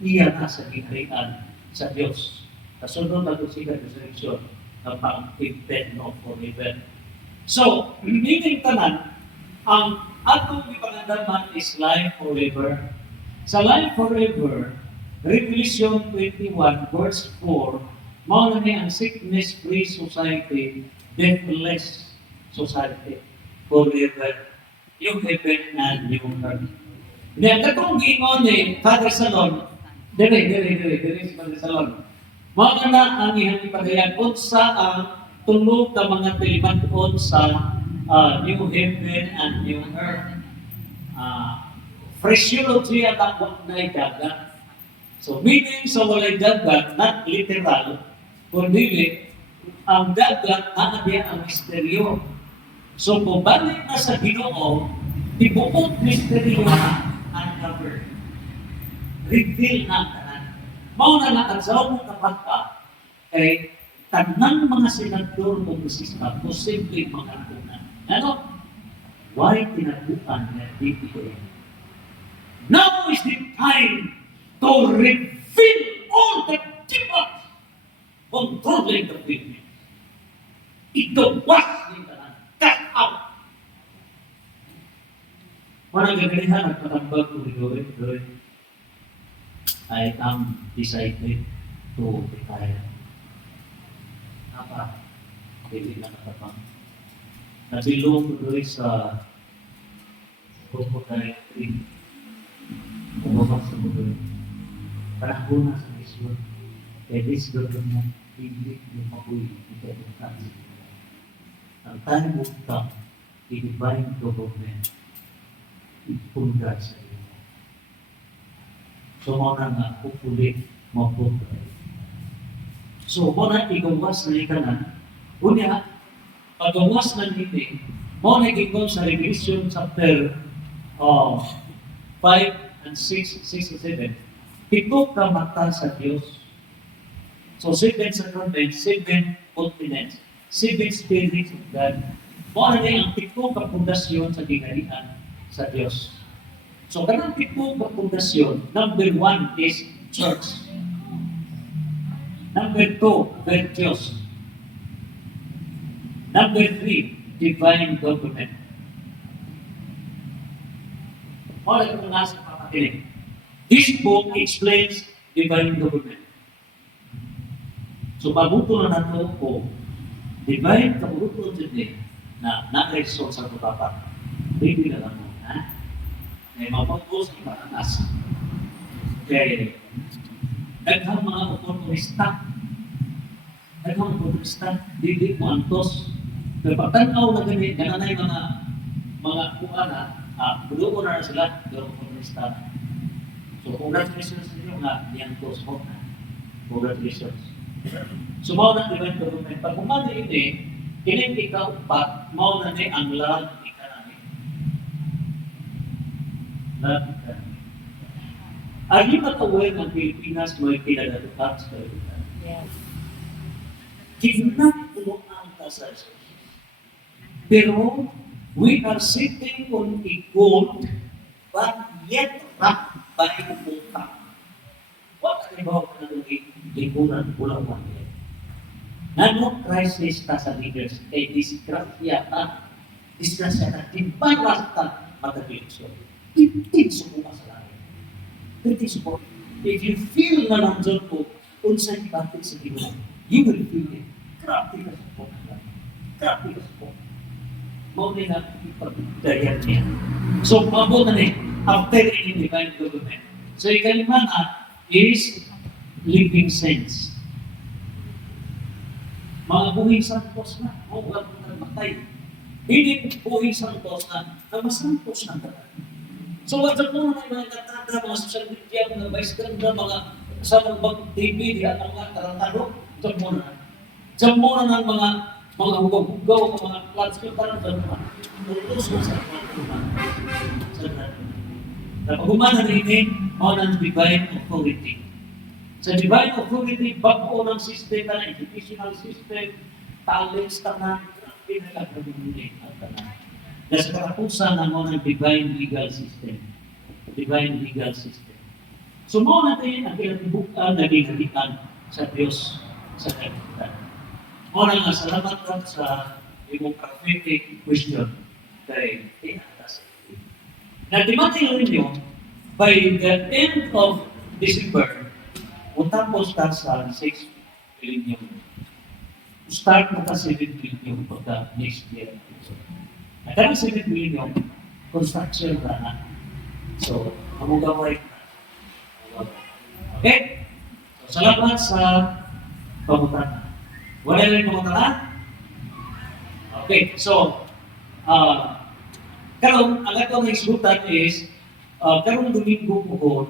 iya na sa giharian sa Diyos. Kasunod na itong second resurrection ng pang-impyerno forever. So, meaning tanan, ang atong ipangandaman is life forever. Sa life forever, Revelation 21 verse 4, mao na ni ang sickness-free society, deathless society, forever. Yung heaven and yung earth. Hindi, ang katong gingon ni Father Salon, dire si Father Salon. Mao na ang iyang ipadayan sa ang tulog ng mga tiliman sa new heaven and new earth. Physiology at ang walay dagat. So, meaning sa walay dagat, not literal, kundi ang dagat na diya ang misteryo. So, kung balik na sa Ginoo, tibuok misteryo na uncovered. Reveal na tanan. Mao na nakadsaw mo kapag ka, kay tanang mga senador o musista, posibleng mga tunan. Ano? Why tinaguan na DPO? Now is the time to reveal all the demons controlling the people. Ito was the cast out. Walang gagalihan at patambag to Lord. I am decided to retire. Apa? Hindi na nakapang. Nabilong tuloy sa crocodile tree. Bumabak sa mundo. Panahon na sa misyon. Kaya this government, hindi yung mabuhay. Ito yung tansi. Ang tayo mukta, i-divine government, ipunda sa iyo. So, mga nga, hopefully, mabuhay. So, mga igawas na ikanan, unya, pagawas na nito, mga nagigong sa Revelation chapter 5 and 6 and 7, pito ka mata sa Diyos. So, 7 sacraments, 7 continents, 7 spirits of God. Mga na ang pito ka pundasyon sa ginalian sa Diyos. So, kanang pito ka pundasyon, number 1 is church. Number 2, virtues. Number 3, divine government. Mga na nasa papakilig. This book explains divine government. So, pabuto na nato po, divine kabuto today na na-result sa pagpapa. Hindi na lang mo, ha? May mapagpos ang matanas. Kaya, daghang mga oportunista. Daghang oportunista, hindi mo antos. Pero pagtanaw na ganit, gananay mga kuha na, bulo na sila, pero oportunista. So, congratulations sa inyo nga, niyantos mo na. Congratulations. So, mao na divine government. Pag kumali ini, kining ikaw pa, mao na ni ang love economy. Love economy. Are you not aware ng Pilipinas may pinagatukat sa Pilipinas? Yes. Ginaguluan ta sa Jesus. Pero, we are sitting on a gold, but yet rocked by utang. What ang ibaw ka na lingkuran, bulawan yan? Nano crisis ta sa leaders, kay disgrasya ta, timbalas ta, matabilisyon. Tintin suko sa langit. Tintin suko. If you feel na nandun po, unsay batik sa Ginoo, you will feel it. Grabe ka sa po. Grabe ka sa po. Mauli na ipagdayan niya. So, mabuta na after in divine government. So, ikalimana is living saints. Mga buhay santos na, huwag mo matay. Hindi buhay santos na, ang masantos na talaga. So, wag mo na mga katada, mga social media, mga vice ganda, mga sa mga TV, at mga tarantado, dyan mo na. Dyan mo na ng mga hugaw-hugaw, mga plants ko, parang dyan mo na. Tulos mo sa mga Napagumana rin ng divine authority. Sa divine authority, bago ng system, na educational system, talents, tanan, pinagkakaroon ang tanan. Nasa katapusan mo ng divine legal system. Divine legal system. So, mo natin ang kinatibukan na ginalikan sa Diyos sa kalimutan. Mo na nga, salamat ka sa imong prophetic question kay Tinatas. Natimating rin yun, by the end of December, utapos ka sa 6 billion. Start mo ka 7 billion pagka next year. At ang 7 billion, construction na. So, amugaway na. Okay? So, salamat sa pamutan. Wala rin pamutan? Okay, so, karon ang atong isgutan is, karong Domingo po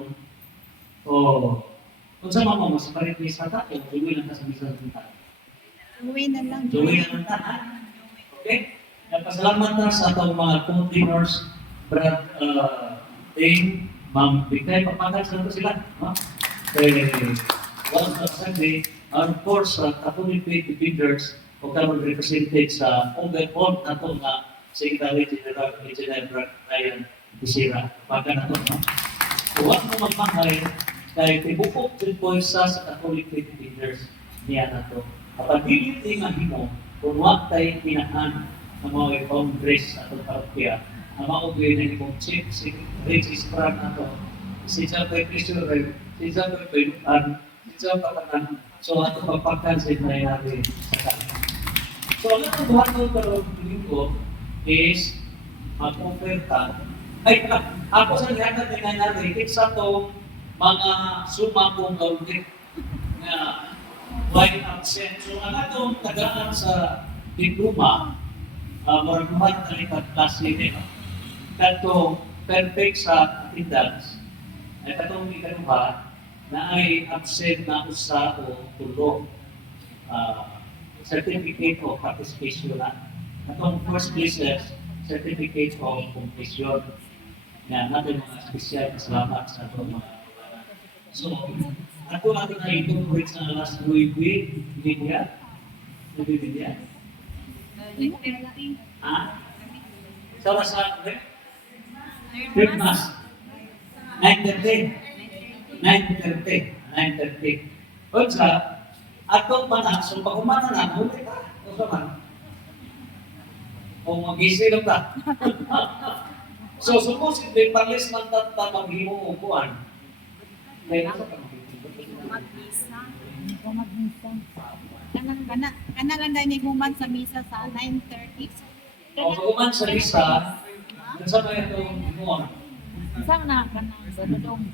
kung sa mga mas paritlis na tayo, duwi lang ka sa misa ng tayo. Uwi na lang. Duwi lang ang tayo. Okay? Nagpasalamat na sa atong mga containers, Brad Dane, Ma'am Bigay, papagal sa ito sila. Kay Walang Sunday, and of course, Catholic Faith Defenders, o karon represented sa overall na ito nga Secretary General Brad Ryan Bisira. Baga na ito. Huwag mo magmahal kay tibukok din po isa sa Catholic Faith Defenders niya na ito. Kapag hindi nga himo, kung wag tayo pinahan ng mga Congress at parokya, ang maugay na ibang chief registrar na ito, si Jabay Treasurer, si Jabay Pinutan, si Jabay Patanan, so ato pagpakan sa nangyayari sa kanila. So, ang ito buhat ko karoon linggo is mag-oferta. Ay, ako sa lihat na nangyayari, isa itong mga sumapong launit na white absent. So, ang itong tagaan sa diploma, maragumad na lipat klase nila. Katong perfect sa attendance, ay katong ikaduha na ay absent na usa o tulo. Certificate of participation na. Katong first places, certificate of completion. Yan, natin mga special salamat sa itong mga kawalan. So, ako natin na itong sa last week, Lydia. Lydia? Sama sa third mass. 9:30. O sa atong manak, so pag umana na, huli ka. O sa man. O mag-isip ka. So supposedly, palis man tata maghimo o kuhan. Kaya nasa ka Mag-misa. Ikaw mag-misa. Kana lang dahil ni human sa misa sa 9:30. o pag-uman sa lista, nasa ba itong kuhan? Isang na ka na, badodong.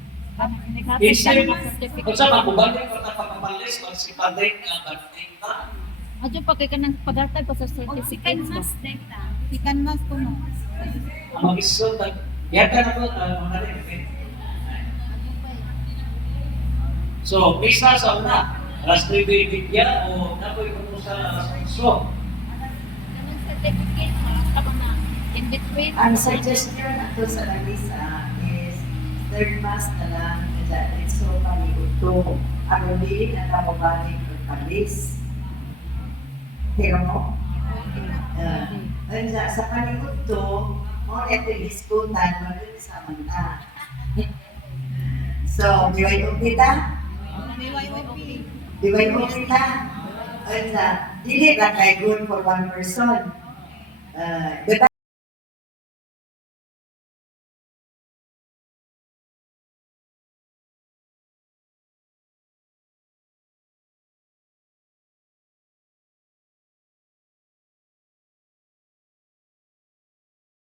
Isip, Certificate. kung sa mga bubalik ko na pagpapalis, magsipadik nga bating ka. Adyo pa kay kanang pagatag pa sa O certificate. sikan mas data. Sikan mas ko mo. Ang mag-isot, yata na po, mga rin. So, misa sa una, alas 3 bibigya o napoy ko sa alas 8. Kanang certificate ka ba na in between? Ang suggestion ato sa Lalisa is third mass na lang so paliuto. Ang hindi na namabalik ng kalis. Pero mo? Sa paningod to, mo ito iskutan, maganda sa manta. So, BYOP ta? BYOP ta? Dili ra kay good for one person.